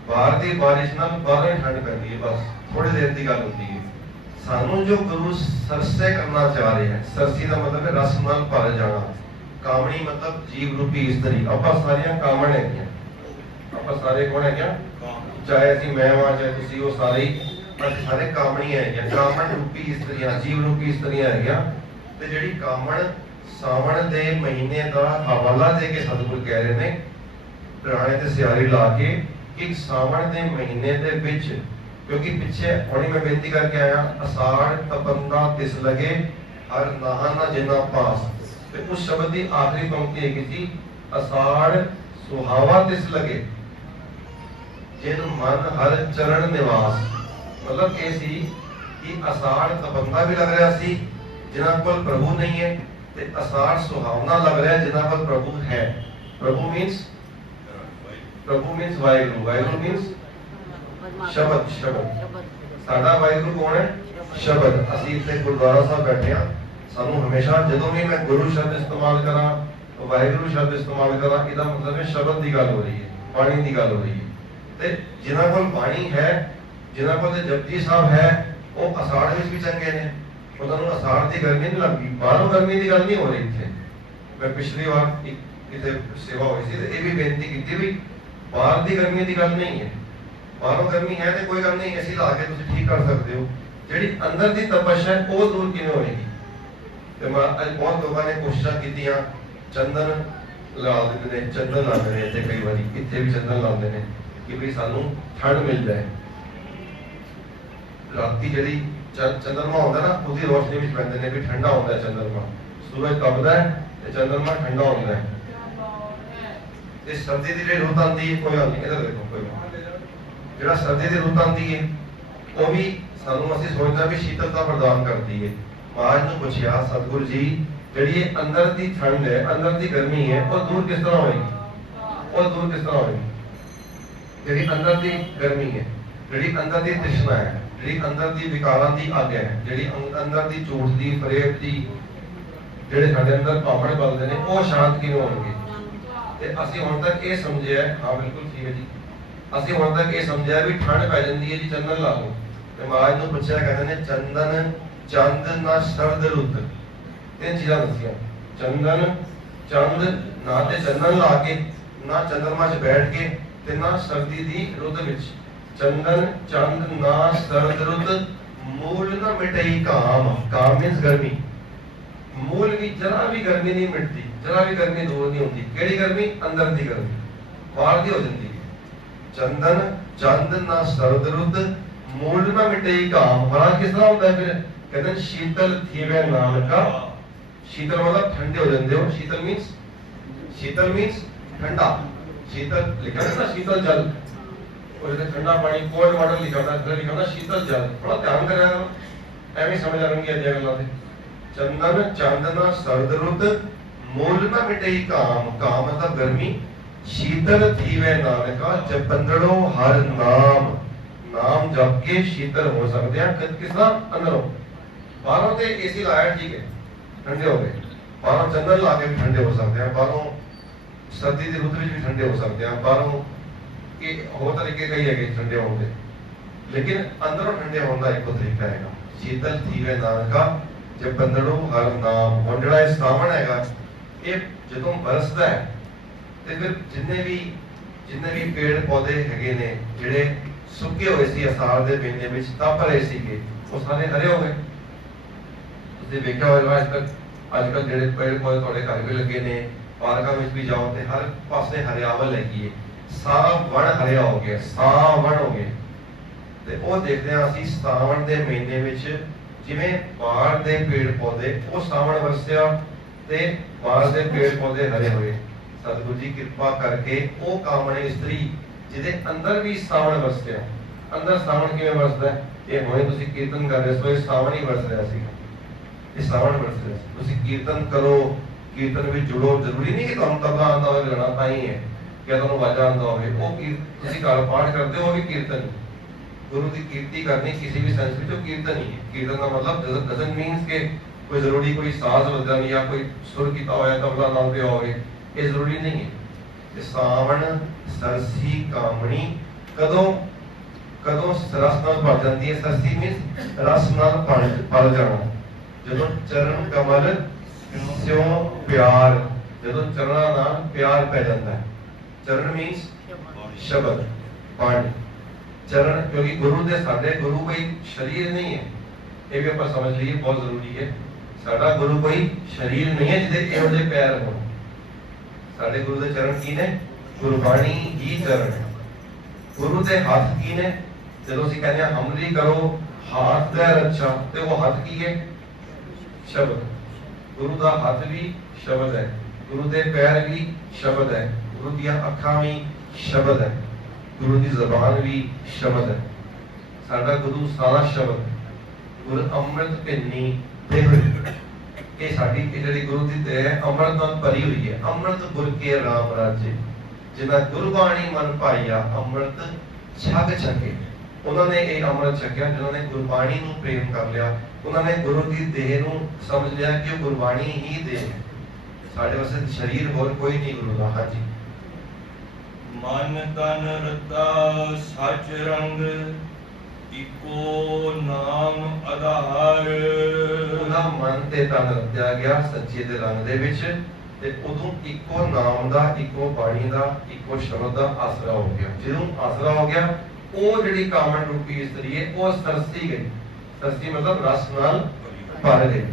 ਬਾਹਰ ਦੀ ਬਾਰਿਸ਼ ਨਾਲ ਬਾਹਰੋਂ ਠੰਡ ਪੈਂਦੀ ਹੈ, ਬਸ ਥੋੜੀ ਦੇਰ ਦੀ ਗੱਲ ਹੁੰਦੀ ਹੈ। ਸਾਨੂੰ ਜੋ ਗੁਰੂ ਸਰਸੇ ਕਰਨਾ ਚਾਹ ਰਿਹਾ ਹੈ, ਸਰਸੀ ਦਾ ਮਤਲਬ ਹੈ ਰਸ ਨਾਲ ਭਰ ਜਾਣਾ, ਕਾਮਣੀ ਮਤਲਬ ਜੀਵ ਰੂਪੀ ਇਸਤਰੀ। ਆਪਾਂ ਸਾਰੀਆਂ ਕਾਮਣ ਹੈਗੀਆਂ, ਆਪਾਂ ਸਾਰੇ ਕੌਣ ਹੈਗੀਆਂ, ਚਾਹੇ ਅਸੀਂ ਮੈਂ ਵਾਂ ਚਾਹੇ ਤੁਸੀਂ, ਉਹ ਸਾਰੇ ਅਸੀਂ ਸਾਰੇ ਕਾਮਣੀ ਹੈਗੀਆਂ, ਕਾਮਣ ਰੂਪੀ ਇਸਤਰੀਆਂ, ਜੀਵ ਰੂਪੀ ਇਸਤਰੀਆਂ ਹੈਗੀਆਂ। ਤੇ ਜਿਹੜੀ ਕਾਮਣ ਸਾਵਣ ਦੇ ਮਹੀਨੇ ਦਾ ਹਵਾਲਾ ਦੇ ਕੇ ਸਤਿਗੁਰ ਕਹਿ ਰਹੇ ਨੇ, ਪੁਰਾਣੇ ਤੇ ਸਿਆਰੀ ਲਾ ਕੇ, ਕਿ ਸਾਵਣ ਦੇ ਮਹੀਨੇ ਦੇ ਵਿੱਚ, ਕਿਉਂਕਿ ਪਿੱਛੇ ਹੁਣੇ ਮੈਂ ਬੇਨਤੀ ਕਰਕੇ ਆਇਆ, ਅਸਾੜ ਤਪੰਦਾ ਤਿਸ ਲਗੇ ਹਰ ਨਾਹਨਾ ਜਿਨਾ ਪਾਸ। ਤੇ ਉਸ ਸ਼ਬਦ ਦੀ ਆਖਰੀ ਪੰਕਤੀ ਹੈਗੀ ਸੀ, ਅਸਾੜ ਸੁਹਾਵਾ ਤਿਸ ਲਗੇ ਜਿਨ ਮਨ ਹਰ ਚਰਨ ਨਿਵਾਸ। ਮਤਲਬ ਇਹ ਸੀ ਕਿ ਅਸਾੜ ਤਪੰਦਾ ਵੀ ਲੱਗ ਰਿਹਾ ਸੀ ਜਿਨ੍ਹਾਂ ਕੋਲ ਪ੍ਰਭੂ ਨਹੀਂ ਹੈ, ਤੇ ਅਸਾੜ ਸੁਹਾਵਨਾ ਲੱਗ ਰਿਹਾ ਜਿਨ੍ਹਾਂ ਕੋਲ ਪ੍ਰਭੂ ਹੈ। ਪ੍ਰਭੂ ਮੀਨਸ ਵਾਹਿਗੁਰੂ, ਵਾਹਿਗੁਰੂ ਮੀਨਸ ਸ਼ਬਦ। ਸਾਡਾ ਵਾਹਿਗੁਰੂ ਕੌਣ ਹੈ? ਸ਼ਬਦ। ਅਸੀਂ ਇੱਥੇ ਗੁਰਦੁਆਰਾ ਸਾਹਿਬ ਬੈਠੇ ਹਾਂ, ਸਾਨੂੰ ਹਮੇਸ਼ਾ ਜਦੋਂ ਵੀ ਮੈਂ ਗੁਰੂ ਸ਼ਬਦ ਇਸਤੇਮਾਲ ਕਰਾਂ, ਵਾਹਿਗੁਰੂ ਸ਼ਬਦ ਇਸਤੇਮਾਲ ਕਰਾਂ, ਇਹਦਾ ਮਤਲਬ ਹੈ ਸ਼ਬਦ ਦੀ ਗੱਲ ਹੋ ਰਹੀ ਹੈ, ਬਾਣੀ ਦੀ ਗੱਲ ਹੋ ਰਹੀ ਹੈ। ਤੇ ਜਿਨ੍ਹਾਂ ਕੋਲ ਬਾਣੀ ਹੈ, ਜਿਨ੍ਹਾਂ ਕੋਲ ਜਪਜੀ ਸਾਹਿਬ ਹੈ, ਉਹ ਅਸਾੜ ਵਿੱਚ ਵੀ ਚੰਗੇ ਨੇ, ਉਹਨਾਂ ਨੂੰ ਅਸਾੜ ਦੀ ਗਰਮੀ ਨਹੀਂ ਲੱਗਦੀ। ਬਾਹਰੋਂ ਗਰਮੀ ਦੀ ਗੱਲ ਨਹੀਂ ਹੋ ਰਹੀ ਇੱਥੇ। ਮੈਂ ਪਿਛਲੀ ਵਾਰ ਕਿਤੇ ਸੇਵਾ ਹੋਈ ਸੀ ਤੇ ਇਹ ਵੀ ਬੇਨਤੀ ਕੀਤੀ ਵੀ ਬਾਹਰ ਦੀ ਗਰਮੀ ਦੀ ਗੱਲ ਨਹੀਂ ਹੈ। ਬਾਹਰੋਂ ਗਰਮੀ ਹੈ ਤੇ ਕੋਈ ਗੱਲ ਨਹੀਂ, ਅਸੀਂ ਲਾ ਕੇ ਤੁਸੀਂ ਠੀਕ ਕਰ ਸਕਦੇ ਹੋ। ਜਿਹੜੀ ਅੰਦਰ ਦੀ ਤਪਸ਼ ਹੈ ਉਹ ਦੂਰ ਕਿਵੇਂ ਹੋਏਗੀ? ਤੇ ਮੈਂ ਅੱਜ ਬਹੁਤ ਲੋਕਾਂ ਨੇ ਕੋਸ਼ਿਸ਼ਾਂ ਕੀਤੀਆਂ, ਚੰਦਨ ਲਾ ਦਿੰਦੇ ਨੇ, ਚੰਦਨ ਲਾਉਂਦੇ ਨੇ ਇੱਥੇ, ਕਈ ਵਾਰੀ ਇੱਥੇ ਵੀ ਚੰਦਨ ਲਾਉਂਦੇ ਨੇ ਕਿ ਵੀ ਸਾਨੂੰ ਠੰਡ ਮਿਲ ਜਾਏ। ਰਾਤੀ ਜਿਹੜੀ ਚੰਦਰਮਾ ਹੁੰਦਾ ਨਾ, ਉਹਦੀ ਰੋਸ਼ਨੀ ਵਿੱਚ ਪੈਂਦੇ ਨੇ ਵੀ ਠੰਡਾ ਹੁੰਦਾ ਚੰਦਰਮਾ। ਸੂਰਜ ਤਪਦਾ ਹੈ ਤੇ ਚੰਦਰਮਾ ਠੰਡਾ ਹੁੰਦਾ ਹੈ। ਤੇ ਸਰਦੀ ਦੀ ਜਿਹੜੀ ਰੁੱਤ ਆਉਂਦੀ ਹੈ, ਕੋਈ ਗੱਲ ਨਹੀਂ, ਇਹਦਾ ਦੇਖੋ ਕੋਈ ਜਿਹੜਾ ਸਰਦੀ ਦੀ ਰੁੱਤ ਆਉਂਦੀ ਹੈ ਉਹ ਵੀ ਸਾਨੂੰ ਅਸੀਂ ਸੋਚਦਾ ਵੀ ਸ਼ੀਤਲਤਾ ਪ੍ਰਦਾਨ ਕਰਦੀ ਹੈ। ਮਹਾਰਾਜ ਨੂੰ ਪੁੱਛਿਆ ਸਤਿਗੁਰੂ ਜੀ, ਜਿਹੜੀ ਇਹ ਅੰਦਰ ਦੀ ਠੰਡ ਹੈ, ਅੰਦਰ ਦੀ ਗਰਮੀ ਹੈ, ਉਹ ਦੂਰ ਕਿਸ ਤਰ੍ਹਾਂ ਹੋਏਗੀ? ਉਹ ਦੂਰ ਕਿਸ ਤਰ੍ਹਾਂ ਹੋਏਗੀ? ਜਿਹੜੀ ਅੰਦਰ ਦੀ ਗਰਮੀ ਹੈ, ਜਿਹੜੀ ਅੰਦਰ ਦੀ ਤ੍ਰਿਸ਼ਨਾ ਹੈ, ਜਿਹੜੀ ਅੰਦਰ ਦੀ ਵਿਕਾਰਾਂ ਦੀ ਅੱਗ ਹੈ, ਜਿਹੜੀ ਅੰਦਰ ਦੀ ਝੂਠ ਦੀ, ਫਰੇਬ ਦੀ, ਜਿਹੜੇ ਸਾਡੇ ਅੰਦਰ ਭਾਵੜੇ ਬਲਦੇ ਨੇ, ਉਹ ਸ਼ਾਂਤ ਕਿਵੇਂ ਹੋਣਗੇ? ਤੇ ਅਸੀਂ ਹੁਣ ਤੱਕ ਇਹ ਸਮਝਿਆ, ਹਾਂ ਬਿਲਕੁਲ ਠੀਕ ਹੈ ਜੀ, ਅਸੀਂ ਹੁਣ ਤੱਕ ਇਹ ਸਮਝਿਆ ਵੀ ਠੰਡ ਪੈ ਜਾਂਦੀ ਹੈ ਜੀ ਚੰਦਨ ਲਾ ਲਓ। ਤੇ ਮਹਾਰਾਜ ਨੂੰ ਪੁੱਛਿਆ, ਕਹਿੰਦੇ ਨੇ ਚੰਦਨ ਚੰਦ ਨਾ ਸਰਦ ਰੁੱਤ। ਤਿੰਨ ਚੀਜ਼ਾਂ ਦੱਸੀਆਂ, ਚੰਦਨ ਚੰਦ, ਨਾ ਤੇ ਚੰਦਨ ਲਾ ਕੇ, ਨਾ ਚੰਦਰਮਾ 'ਚ ਬੈਠ ਕੇ, ਤੇ ਨਾ ਸਰਦੀ ਦੀ ਰੁੱਤ ਵਿੱਚ। ਚੰਦਨ ਚੰਦ ਨਾ ਸਰਦ ਰੁੱਤ, ਮੂਲ ਨਾ ਮਿਟਈ ਕਾਮ। ਕਾਮ ਮੀਨਸ ਗਰਮੀ। ਮੂਲ ਵੀ ਜਰਾ ਵੀ ਗਰਮੀ ਨਹੀਂ ਮਿਟਦੀ, ਜਰਾ ਵੀ ਗਰਮੀ ਦੂਰ ਨਹੀਂ ਹੁੰਦੀ। ਕਿਹੜੀ ਗਰਮੀ? ਅੰਦਰ ਦੀ ਗਰਮੀ, ਬਾਹਰ ਦੀ ਹੋ ਜਾਂਦੀ ਹੈ। ਚੰਦਨ ਚੰਦ ਨਾ ਸਰਦ ਰੁੱਤ, ਮੂਲ ਨਾ ਮਿਟਈ ਕਾਮ। ਬੜਾ ਕਿਸ ਤਰ੍ਹਾਂ ਹੁੰਦਾ ਹੈ ਫਿਰ? ਕਹਿੰਦੇ ਸ਼ੀਤਲ ਥੀਵੇ ਨਾਨਕਾ। ਸ਼ੀਤਲ ਮਤਲਬ ਠੰਡੇ ਹੋ ਜਾਂਦੇ ਹੋ। ਸ਼ੀਤਲ ਮੀਨਸ ਠੰਡਾ। ਸ਼ੀਤਲ ਲਿਖਿਆ ਨਾ, ਸ਼ੀਤਲ ਜਲ, ਉਹਦੇ ਠੰਡਾ ਪਾਣੀ, ਕੋਲਡ ਵਾਟਰ ਲਿਖਿਆ ਹੁੰਦਾ, ਇੱਧਰ ਲਿਖਿਆ ਹੁੰਦਾ ਸ਼ੀਤਲ ਜਲ। ਥੋੜਾ ਧਿਆਨ ਕਰਿਆ ਕਰੋ, ਐਵੇਂ ਸਮਝ ਆਉਣਗੀਆਂ ਇਹ ਗੱਲਾਂ ਤੇ। ਚੰਦਨ ਚੰਦ ਨਾ ਸਰਦ ਰੁੱਤ, ਮੂਲ ਨਾ ਮਿਟਈ ਕਾਮ। ਕਾਮ ਮਤਲਬ ਗਰਮੀ। ਸ਼ੀਤਲ ਥੀਵੇ ਨਾਨਕਾ, ਜਪੰਦੜੋ ਹਰ ਨਾਮ। ਨਾਮ ਜਪ ਕੇ ਸ਼ੀਤਲ ਹੋ ਸਕਦੇ ਆ। ਕਿਸ ਤਰ੍ਹਾਂ? ਅੰਦਰੋਂ। ਬਾਹਰੋਂ ਤੇ ਏਸੀ ਲਾਇਆ, ਠੀਕ ਹੈ, ਠੰਡੇ ਹੋ ਗਏ। ਬਾਹਰੋਂ ਚੰਦਨ ਲਾ ਕੇ ਵੀ ਠੰਡੇ ਹੋ ਸਕਦੇ ਆ, ਬਾਹਰੋਂ ਸਰਦੀ ਦੀ ਰੁੱਤ ਵਿੱਚ ਵੀ ਠੰਡੇ ਹੋ ਸਕਦੇ ਆ, ਬਾਹਰੋਂ ਕਿ ਹੋਰ ਤਰੀਕੇ ਕਈ ਹੈਗੇ ਠੰਡੇ ਹੋਣ ਦੇ, ਲੇਕਿਨ ਅੰਦਰੋਂ ਠੰਡੇ ਹੋਣ ਦਾ ਇੱਕੋ ਤਰੀਕਾ ਹੈਗਾ। ਸ਼ੀਤਲ ਥੀਵੇ ਨਾਨਕਾ, ਜਪੰਦੜੋ ਹਰ ਨਾਮ। ਹੁਣ ਜਿਹੜਾ ਇਹ ਸਾਵਣ ਹੈਗਾ, ਇਹ ਜਦੋਂ ਬਰਸਦਾ ਹੈ ਤੇ ਫਿਰ ਜਿੰਨੇ ਵੀ ਪੇੜ ਪੌਦੇ ਹੈਗੇ ਨੇ, ਜਿਹੜੇ ਸੁੱਕੇ ਹੋਏ ਸੀ ਅਸਾੜ ਦੇ ਮਹੀਨੇ ਵਿੱਚ, ਤਪ ਰਹੇ ਸੀਗੇ, ਉਹ ਸਾਰੇ ਹਰੇ ਹੋ ਗਏ। ਤੁਸੀਂ ਵੇਖਿਆ ਹੋਵੇਗਾ ਅੱਜ ਕੱਲ੍ਹ ਜਿਹੜੇ ਪੇੜ ਪੌਦੇ ਤੁਹਾਡੇ ਘਰ ਵੀ ਲੱਗੇ ਨੇ, ਪਾਰਕਾਂ ਵਿੱਚ ਵੀ ਜਾਓ ਤੇ ਹਰ ਪਾਸੇ ਹਰਿਆਵਲ ਹੈਗੀ ਹੈ। ਸਾਰਾ ਵਣ ਹਰਿਆ ਹੋ ਗਿਆ, ਸਾਵਣ ਹੋ ਗਿਆ। ਤੇ ਉਹ ਦੇਖਦੇ ਹਾਂ ਅਸੀਂ ਸਾਵਣ ਦੇ ਮਹੀਨੇ ਵਿੱਚ, ਜਿਵੇਂ ਬਾਹਰ ਦੇ ਪੇੜ ਪੌਦੇ, ਉਹ ਸਾਵਣ ਵਰਸਿਆ ਤੇ ਬਾਹਰ ਦੇ ਪੇੜ ਪੌਦੇ ਹਰੇ ਹੋਏ। ਸਤਿਗੁਰੂ ਜੀ ਕਿਰਪਾ ਕਰਕੇ ਉਹ ਕਾਮਣੀ ਇਸਤਰੀ ਜਿਹਦੇ ਅੰਦਰ ਵੀ ਸਾਵਣ ਵਰਸਿਆ। ਅੰਦਰ ਸਾਵਣ ਕਿਵੇਂ ਵਰਸਦਾ? ਇਹ ਹੁਣੇ ਤੁਸੀਂ ਕੀਰਤਨ ਕਰ ਰਹੇ ਸੋ, ਇਹ ਸਾਵਣ ਹੀ ਵਰਸ ਰਿਹਾ ਸੀ, ਇਹ ਸਾਵਣ ਵਰਸ ਰਿਹਾ ਸੀ। ਤੁਸੀਂ ਕੀਰਤਨ ਕਰੋ, ਕੀਰਤਨ ਵਿੱਚ ਜੁੜੋ। ਜ਼ਰੂਰੀ ਨਹੀਂ ਕਿ ਤੁਹਾਨੂੰ ਤਬਲਾ ਆਉਂਦਾ ਹੋਵੇ ਗਾਣਾ ਤਾਂ ਹੀ ਹੈ ਜਾਂ ਤੁਹਾਨੂੰ ਵਾਜਾ ਆਉਂਦਾ ਹੋਵੇ। ਉਹ ਤੁਸੀਂ ਘਰ ਪਾਠ ਕਰਦੇ ਹੋ, ਉਹ ਵੀ ਕੀਰਤਨ ਹੀ। गुरु की कीर्ति करनी किसी भी सेंस में, जो कीर्तन ही है। कीर्तन का मतलब डजंट मीन्स के कोई जरूरी कोई साज बदन या कोई सुर किया होया तबला नाल पे होवे, ये जरूरी नहीं है। सावण सरसी कामणी कदों कदों रस नाल भर जाती है। सरसी मीन्स रस नाल भर जाना। जदों चरण कमल स्यों प्यार, जदों चरणा नाल प्यार पै जाता है। चरण मीन्स शब्द बाणी। चरण क्योंकि गुरु दे साडे गुरु कोई शरीर नहीं है, ये भी आप समझ लीजिए, बहुत जरूरी है। साडा गुरु कोई शरीर नहीं है जिदे इहो जे पैर हो। साडे गुरु दे चरण की ने? गुरबाणी ही चरण है। गुरु दे हाथ की ने? जदों ਅਸੀਂ ਕਹਿੰਦੇ ਹਾਂ ਹਮਲੀ ਕਰੋ हाथ ਦਾ ਰੱਛਾ, ਤੇ ਉਹ ਹੱਥ ਕੀ ਹੈ? ਸ਼ਬਦ। ਗੁਰੂ ਦਾ ਹੱਥ ਵੀ ਸ਼ਬਦ ਹੈ, ਗੁਰੂ ਦੇ ਪੈਰ ਵੀ ਸ਼ਬਦ ਹੈ, ਗੁਰੂ ਦੀਆਂ ਅੱਖਾਂ ਵੀ ਸ਼ਬਦ ਹੈ, गुरु की जबान भी शब्द है। साडा गुरु सारा शब्द है। गुरु अमृत भिन्नी देह, ये साडी जिहड़ी गुरु दी देह है अमृत नाल भरी हुई है। अमृत गुर के राम राज्य, जिन्हां गुरबाणी मन पाईया अमृत छक छके। उन्होंने ये अमृत छकिया जिन्होंने गुरबाणी नूं प्रेम कर लिया, उन्होंने गुरु की देह नूं समझ लिया कि गुरबाणी ही देह है। साडे वास्ते शरीर होर कोई नहीं गुरु दा। हाँ जी। मन तन रता सच रंग इको नाम आधार। ਉਹਦਾ ਮਨ ਤੇ ਤਨ ਰੱਖਿਆ ਗਿਆ ਸੱਚੇ ਦੇ ਰੰਗ ਦੇ ਵਿੱਚ, ਤੇ ਉਦੋਂ ਇੱਕੋ ਨਾਮ ਦਾ, ਇੱਕੋ ਬਾਣੀ ਦਾ, ਇੱਕੋ ਸ਼ਬਦ ਦਾ ਆਸਰਾ ਹੋ ਗਿਆ। ਜਦੋਂ ਆਸਰਾ ਹੋ ਗਿਆ, ਉਹ ਜਿਹੜੀ ਕਾਮਣ ਰੂਪੀ ਇਸਤਰੀ ਹੈ ਉਹ ਸਰਸੀ ਗਈ। ਸਰਸੀ ਮਤਲਬ ਰਸ ਨਾਲ ਭਰ ਗਈ।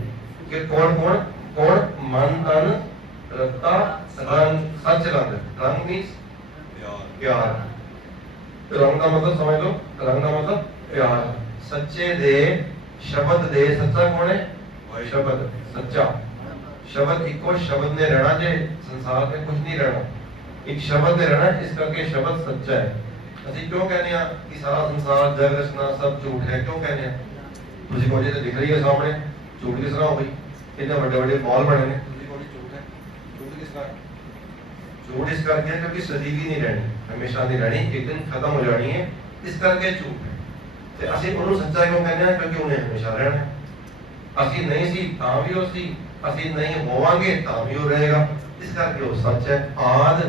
ਕਿ ਕੌਣ ਕੌਣ ਕੌਣ? ਮਨ ਤਨ ਰੱਤਾ ਰੰਗ ਸੱਚ ਰੰਗ। ਰੰਗ ਮੀਨਸ प्यार। रंग का मतलब समझ लो, रंग का मतलब प्यार। सच्चे दे शब्द दे, सच्चा कौन है? शब्द सच्चा। शब्द इको शब्द ने रहना जे, संसार में कुछ नहीं रहना, एक शब्द ने रहना। इस करके शब्द सच्चा है। ਅਸੀਂ क्यों कहने हैं कि सारा संसार जग रचना सब झूठ है? क्यों कहने हैं? ਤੁਸੀਂ ਕੋਲ ਜੇ ਦਿਖ ਰਹੀ ਹੈ ਸਾਹਮਣੇ, ਝੂਠ ਕਿਸ ਤਰ੍ਹਾਂ ਹੋ ਗਈ? ਇੰਨੇ ਵੱਡੇ ਵੱਡੇ ਮਾਲ ਬਣੇ ਨੇ, ਤੁਸੀਂ ਕੋਲ ਝੂਠ है? ਝੂਠ किस तरह? झूठ इस करके क्योंकि सजीवी नहीं रहनी, हमेशा नहीं रहनी, एक दिन खत्म हो जानी है, इस करके झूठ है। ते ਅਸੀਂ ਉਹਨੂੰ ਸੱਚਾ ਕਿਉਂ ਕਹਿੰਦੇ ਆ? ਕਿਉਂਕਿ ਉਹਨੇ ਹਮੇਸ਼ਾ ਰਹਿਣਾ ਹੈ। ਅਸੀਂ ਨਹੀਂ ਸੀ ਤਾਂ ਵੀ ਉਹ ਸੀ, ਅਸੀਂ ਨਹੀਂ ਹੋਵਾਂਗੇ ਤਾਂ ਵੀ ਉਹ ਰਹੇਗਾ, ਇਸ ਕਰਕੇ ਉਹ ਸੱਚ ਹੈ। ਆਦ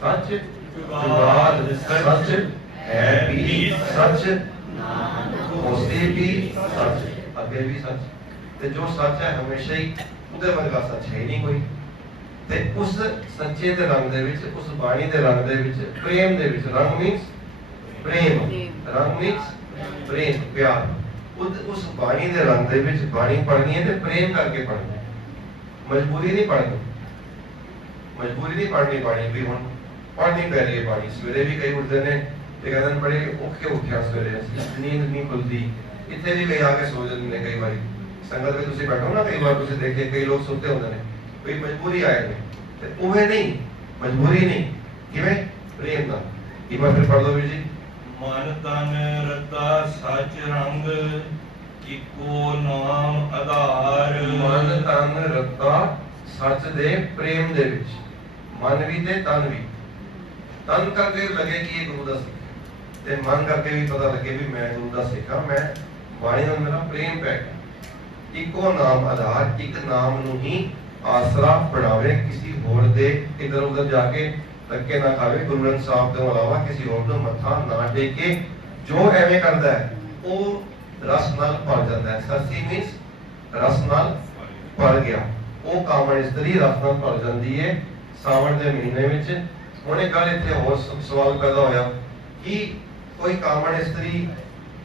ਸੱਚ, ਜੁਗਾਦ ਸੱਚ, ਹੈ ਵੀ ਸੱਚ, ਹੋਸੀ ਵੀ ਸੱਚ, ਅੱਗੇ ਵੀ ਸੱਚ। ਤੇ ਜੋ ਸੱਚ ਹੈ ਹਮੇਸ਼ਾ ਹੀ, ਉਹਦੇ ਵਰਗਾ ਸੱਚ ਹੈ ਹੀ ਨਹੀਂ ਕੋਈ। ਤੇ ਉਸ ਸੱਚੇ ਦੇ ਰੰਗ ਦੇ ਵਿੱਚ, ਉਸ ਬਾਣੀ ਦੇ ਰੰਗ ਦੇ ਵਿੱਚ, ਪ੍ਰੇਮ ਦੇ ਵਿੱਚ, ਰੰਗ ਮੀਨਸ ਪ੍ਰੇਮ, ਰੰਗ ਮੀਨਸ ਪ੍ਰੇਮ, ਪਿਆਰ। ਉਸ ਬਾਣੀ ਦੇ ਰੰਗ ਦੇ ਵਿੱਚ ਬਾਣੀ ਪੜ੍ਹਨੀ ਹੈ ਤੇ ਪ੍ਰੇਮ ਕਰਕੇ ਪੜ੍ਹਨੀ ਹੈ। ਮਜਬੂਰੀ ਨਹੀਂ ਪੜ੍ਹਨੀ, ਮਜਬੂਰੀ ਨਹੀਂ ਪੜ੍ਹਨੀ ਬਾਣੀ ਵੀ ਹੁਣ ਪੜ੍ਹਨੀ ਪੈ ਰਹੀ ਹੈ ਬਾਣੀ। ਸਵੇਰੇ ਵੀ ਕਈ ਉੱਠਦੇ ਨੇ ਤੇ ਕਹਿੰਦੇ ਨੇ ਬੜੇ ਔਖੇ ਉੱਠਿਆ ਸਵੇਰੇ, ਨੀਂਦ ਨਹੀਂ ਖੁੱਲਦੀ, ਇੱਥੇ ਵੀ ਕਈ ਆ ਕੇ ਸੋ ਜਾਂਦੇ ਨੇ। ਕਈ ਵਾਰੀ ਸੰਗਤ ਵਿੱਚ ਤੁਸੀਂ ਬੈਠੋ ਨਾ, ਕਈ ਵਾਰ ਤੁਸੀਂ ਦੇਖੇ ਕਈ ਲੋਕ ਸੁੱਤੇ ਹੁੰਦੇ ਨੇ, कोई मजबूरी आए थे, उहे नहीं, मजबूरी नहीं, किवें? प्रेम नाल। एक बार फिर पढ़ दो वीर जी। मन तन रता सच रंग इको नाम आधार। मन तन रता सच दे प्रेम दे विच, मन भी ते तन भी। तन करके लगे कि ये गुरु दा सिख है, ते मन करके भी पता लगे भी मैं गुरु दा सिख हां, मैं बाणी नाल मेरा प्रेम पै गया। इको नाम आधार, एक नाम नूं ही आसरा बनावे, किसी होर दे इधर उधर जाके धक्के ना खावे, गुरु ग्रंथ साहब ਤੋਂ ਇਲਾਵਾ ਕਿਸੇ ਹੋਰ ਨੂੰ ਮੱਥਾ ਨਾ ਟੇਕੇ। ਜੋ ਐਵੇਂ ਕਰਦਾ ਹੈ ਉਹ ਰਸ ਨਾਲ ਭਰ ਜਾਂਦਾ ਹੈ। ਸਰਸੀ ਮੀਨਸ ਰਸ ਨਾਲ ਭਰ ਗਿਆ। ਉਹ ਕਾਮਣ ਇਸਤਰੀ ਰਸ ਨਾਲ ਭਰ ਜਾਂਦੀ ਹੈ ਸਾਵਣ ਦੇ ਮਹੀਨੇ ਵਿੱਚ। ਹੁਣ ਇਹ ਗੱਲ ਇੱਥੇ ਹੋਰ ਸਵਾਲ ਪੈਦਾ ਹੋਇਆ ਕਿ ਕੋਈ ਕਾਮਣ ਇਸਤਰੀ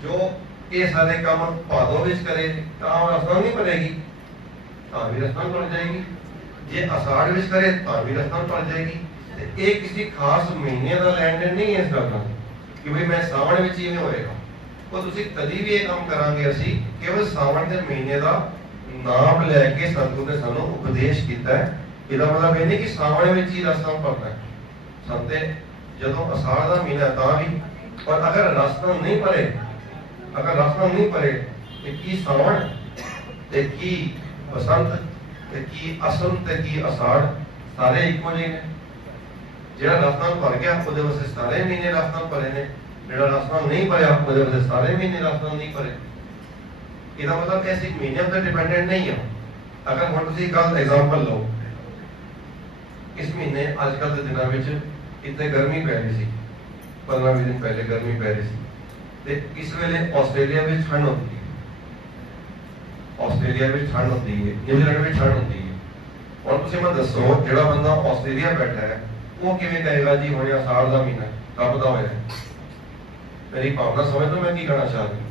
ਜੋ ਇਹ ਸਾਰੇ ਕੰਮ ਭਾਦੋ ਵਿੱਚ ਕਰੇ ਤਾਂ ਰਸ ਨਾਲ ਨਹੀਂ ਭਰੇਗੀ, ਤਾਂ ਵੀ ਰਸ ਨਾਲ ਭਰ ਜਾਏਗੀ। ਜੇ ਅਸਾੜ ਵਿੱਚ ਕਰੇ ਤਾਂ ਵੀ ਰਸ ਨਾਲ ਭਰ ਜਾਏਗੀ। ਤੇ ਇਹ ਕਿਸੇ ਖਾਸ ਮਹੀਨੇ ਦਾ ਲੈਣ ਦੇਣ ਨਹੀਂ ਹੈ ਇਸ ਗੱਲ ਨਾਲ ਕਿ ਵੀ ਮੈਂ ਸਾਵਣ ਵਿੱਚ ਹੀ ਨਹੀਂ ਹੋਏਗਾ। ਉਹ ਤੁਸੀਂ ਕਦੀ ਵੀ ਇਹ ਕੰਮ ਕਰਾਂਗੇ ਅਸੀਂ ਕੇਵਲ ਸਾਵਣ ਦੇ ਮਹੀਨੇ ਦਾ ਨਾਮ ਲੈ ਕੇ ਸਤਿਗੁਰੂ ਨੇ ਸਾਨੂੰ ਉਪਦੇਸ਼ ਕੀਤਾ ਹੈ। ਇਹਦਾ ਮਤਲਬ ਇਹ ਨਹੀਂ ਕਿ ਸਾਵਣ ਵਿੱਚ ਹੀ ਰਸ ਨਾਲ ਭਰਨਾ ਹੈ। ਸੰਤੇ ਜਦੋਂ ਅਸਾੜ ਦਾ ਮਹੀਨਾ ਤਾਂ ਵੀ, ਪਰ ਅਗਰ ਰਸ ਨਾਲ ਨਹੀਂ ਭਰੇ, ਅਗਰ ਰਸ ਨਾਲ ਨਹੀਂ ਭਰੇ ਤੇ ਕੀ ਸਾਵਣ ਤੇ ਕੀ ਬਸੰਤ ਤੇ ਕੀ ਅਸਮ ਤੇ ਕੀ ਅਸਾੜ ਸਾਰੇ ਇੱਕੋ ਜਿਹੇ ਨੇ। ਜਿਹੜਾ ਰਸ ਨਾਲ ਭਰ ਗਿਆ ਉਹਦੇ ਵਾਸਤੇ ਸਾਰੇ ਮਹੀਨੇ ਰਸ ਨਾਲ ਭਰੇ ਨੇ, ਜਿਹੜਾ ਰਸ ਨਾਲ ਨਹੀਂ ਭਰਿਆ ਉਹਦੇ ਵਾਸਤੇ ਸਾਰੇ ਮਹੀਨੇ ਰਸ ਨਾਲ ਨਹੀਂ ਭਰੇ। ਇਹਦਾ ਮਤਲਬ ਅਸੀਂ ਮਹੀਨਿਆਂ ਤੇ ਡਿਪੈਂਡੈਂਟ ਨਹੀਂ ਆ। ਅਗਰ ਹੁਣ ਤੁਸੀਂ ਕੱਲ ਐਗਜ਼ਾਮਪਲ ਲਓ, ਇਸ ਮਹੀਨੇ ਅੱਜ ਕੱਲ੍ਹ ਦੇ ਦਿਨਾਂ ਵਿੱਚ ਇੱਥੇ ਗਰਮੀ ਪੈ ਰਹੀ ਸੀ, 15-20 ਦਿਨ ਪਹਿਲੇ ਗਰਮੀ ਪੈ ਰਹੀ ਸੀ, ਤੇ ਇਸ ਵੇਲੇ ਆਸਟ੍ਰੇਲੀਆ ਵਿੱਚ ਠੰਡ ਹੁੰਦੀ ਹੈ, ਆਸਟ੍ਰੇਲੀਆ ਵਿੱਚ ਠੰਡ ਹੁੰਦੀ ਹੈ, ਨਿਊਜ਼ੀਲੈਂਡ ਵਿੱਚ ਠੰਡ ਹੁੰਦੀ ਹੈ। ਹੁਣ ਤੁਸੀਂ ਮੈਨੂੰ ਦੱਸੋ, ਜਿਹੜਾ ਬੰਦਾ ਆਸਟ੍ਰੇਲੀਆ ਬੈਠਾ ਹੈ ਉਹ ਕਿਵੇਂ ਕਹੇਗਾ ਜੀ ਹੁਣ ਅਸਾੜ ਦਾ ਮਹੀਨਾ ਰੱਬ ਦਾ ਹੋਇਆ? ਮੇਰੀ ਭਾਵਨਾ ਸਮਝ ਲਓ ਮੈਂ ਕੀ ਕਹਿਣਾ ਚਾਹ ਰਿਹਾ।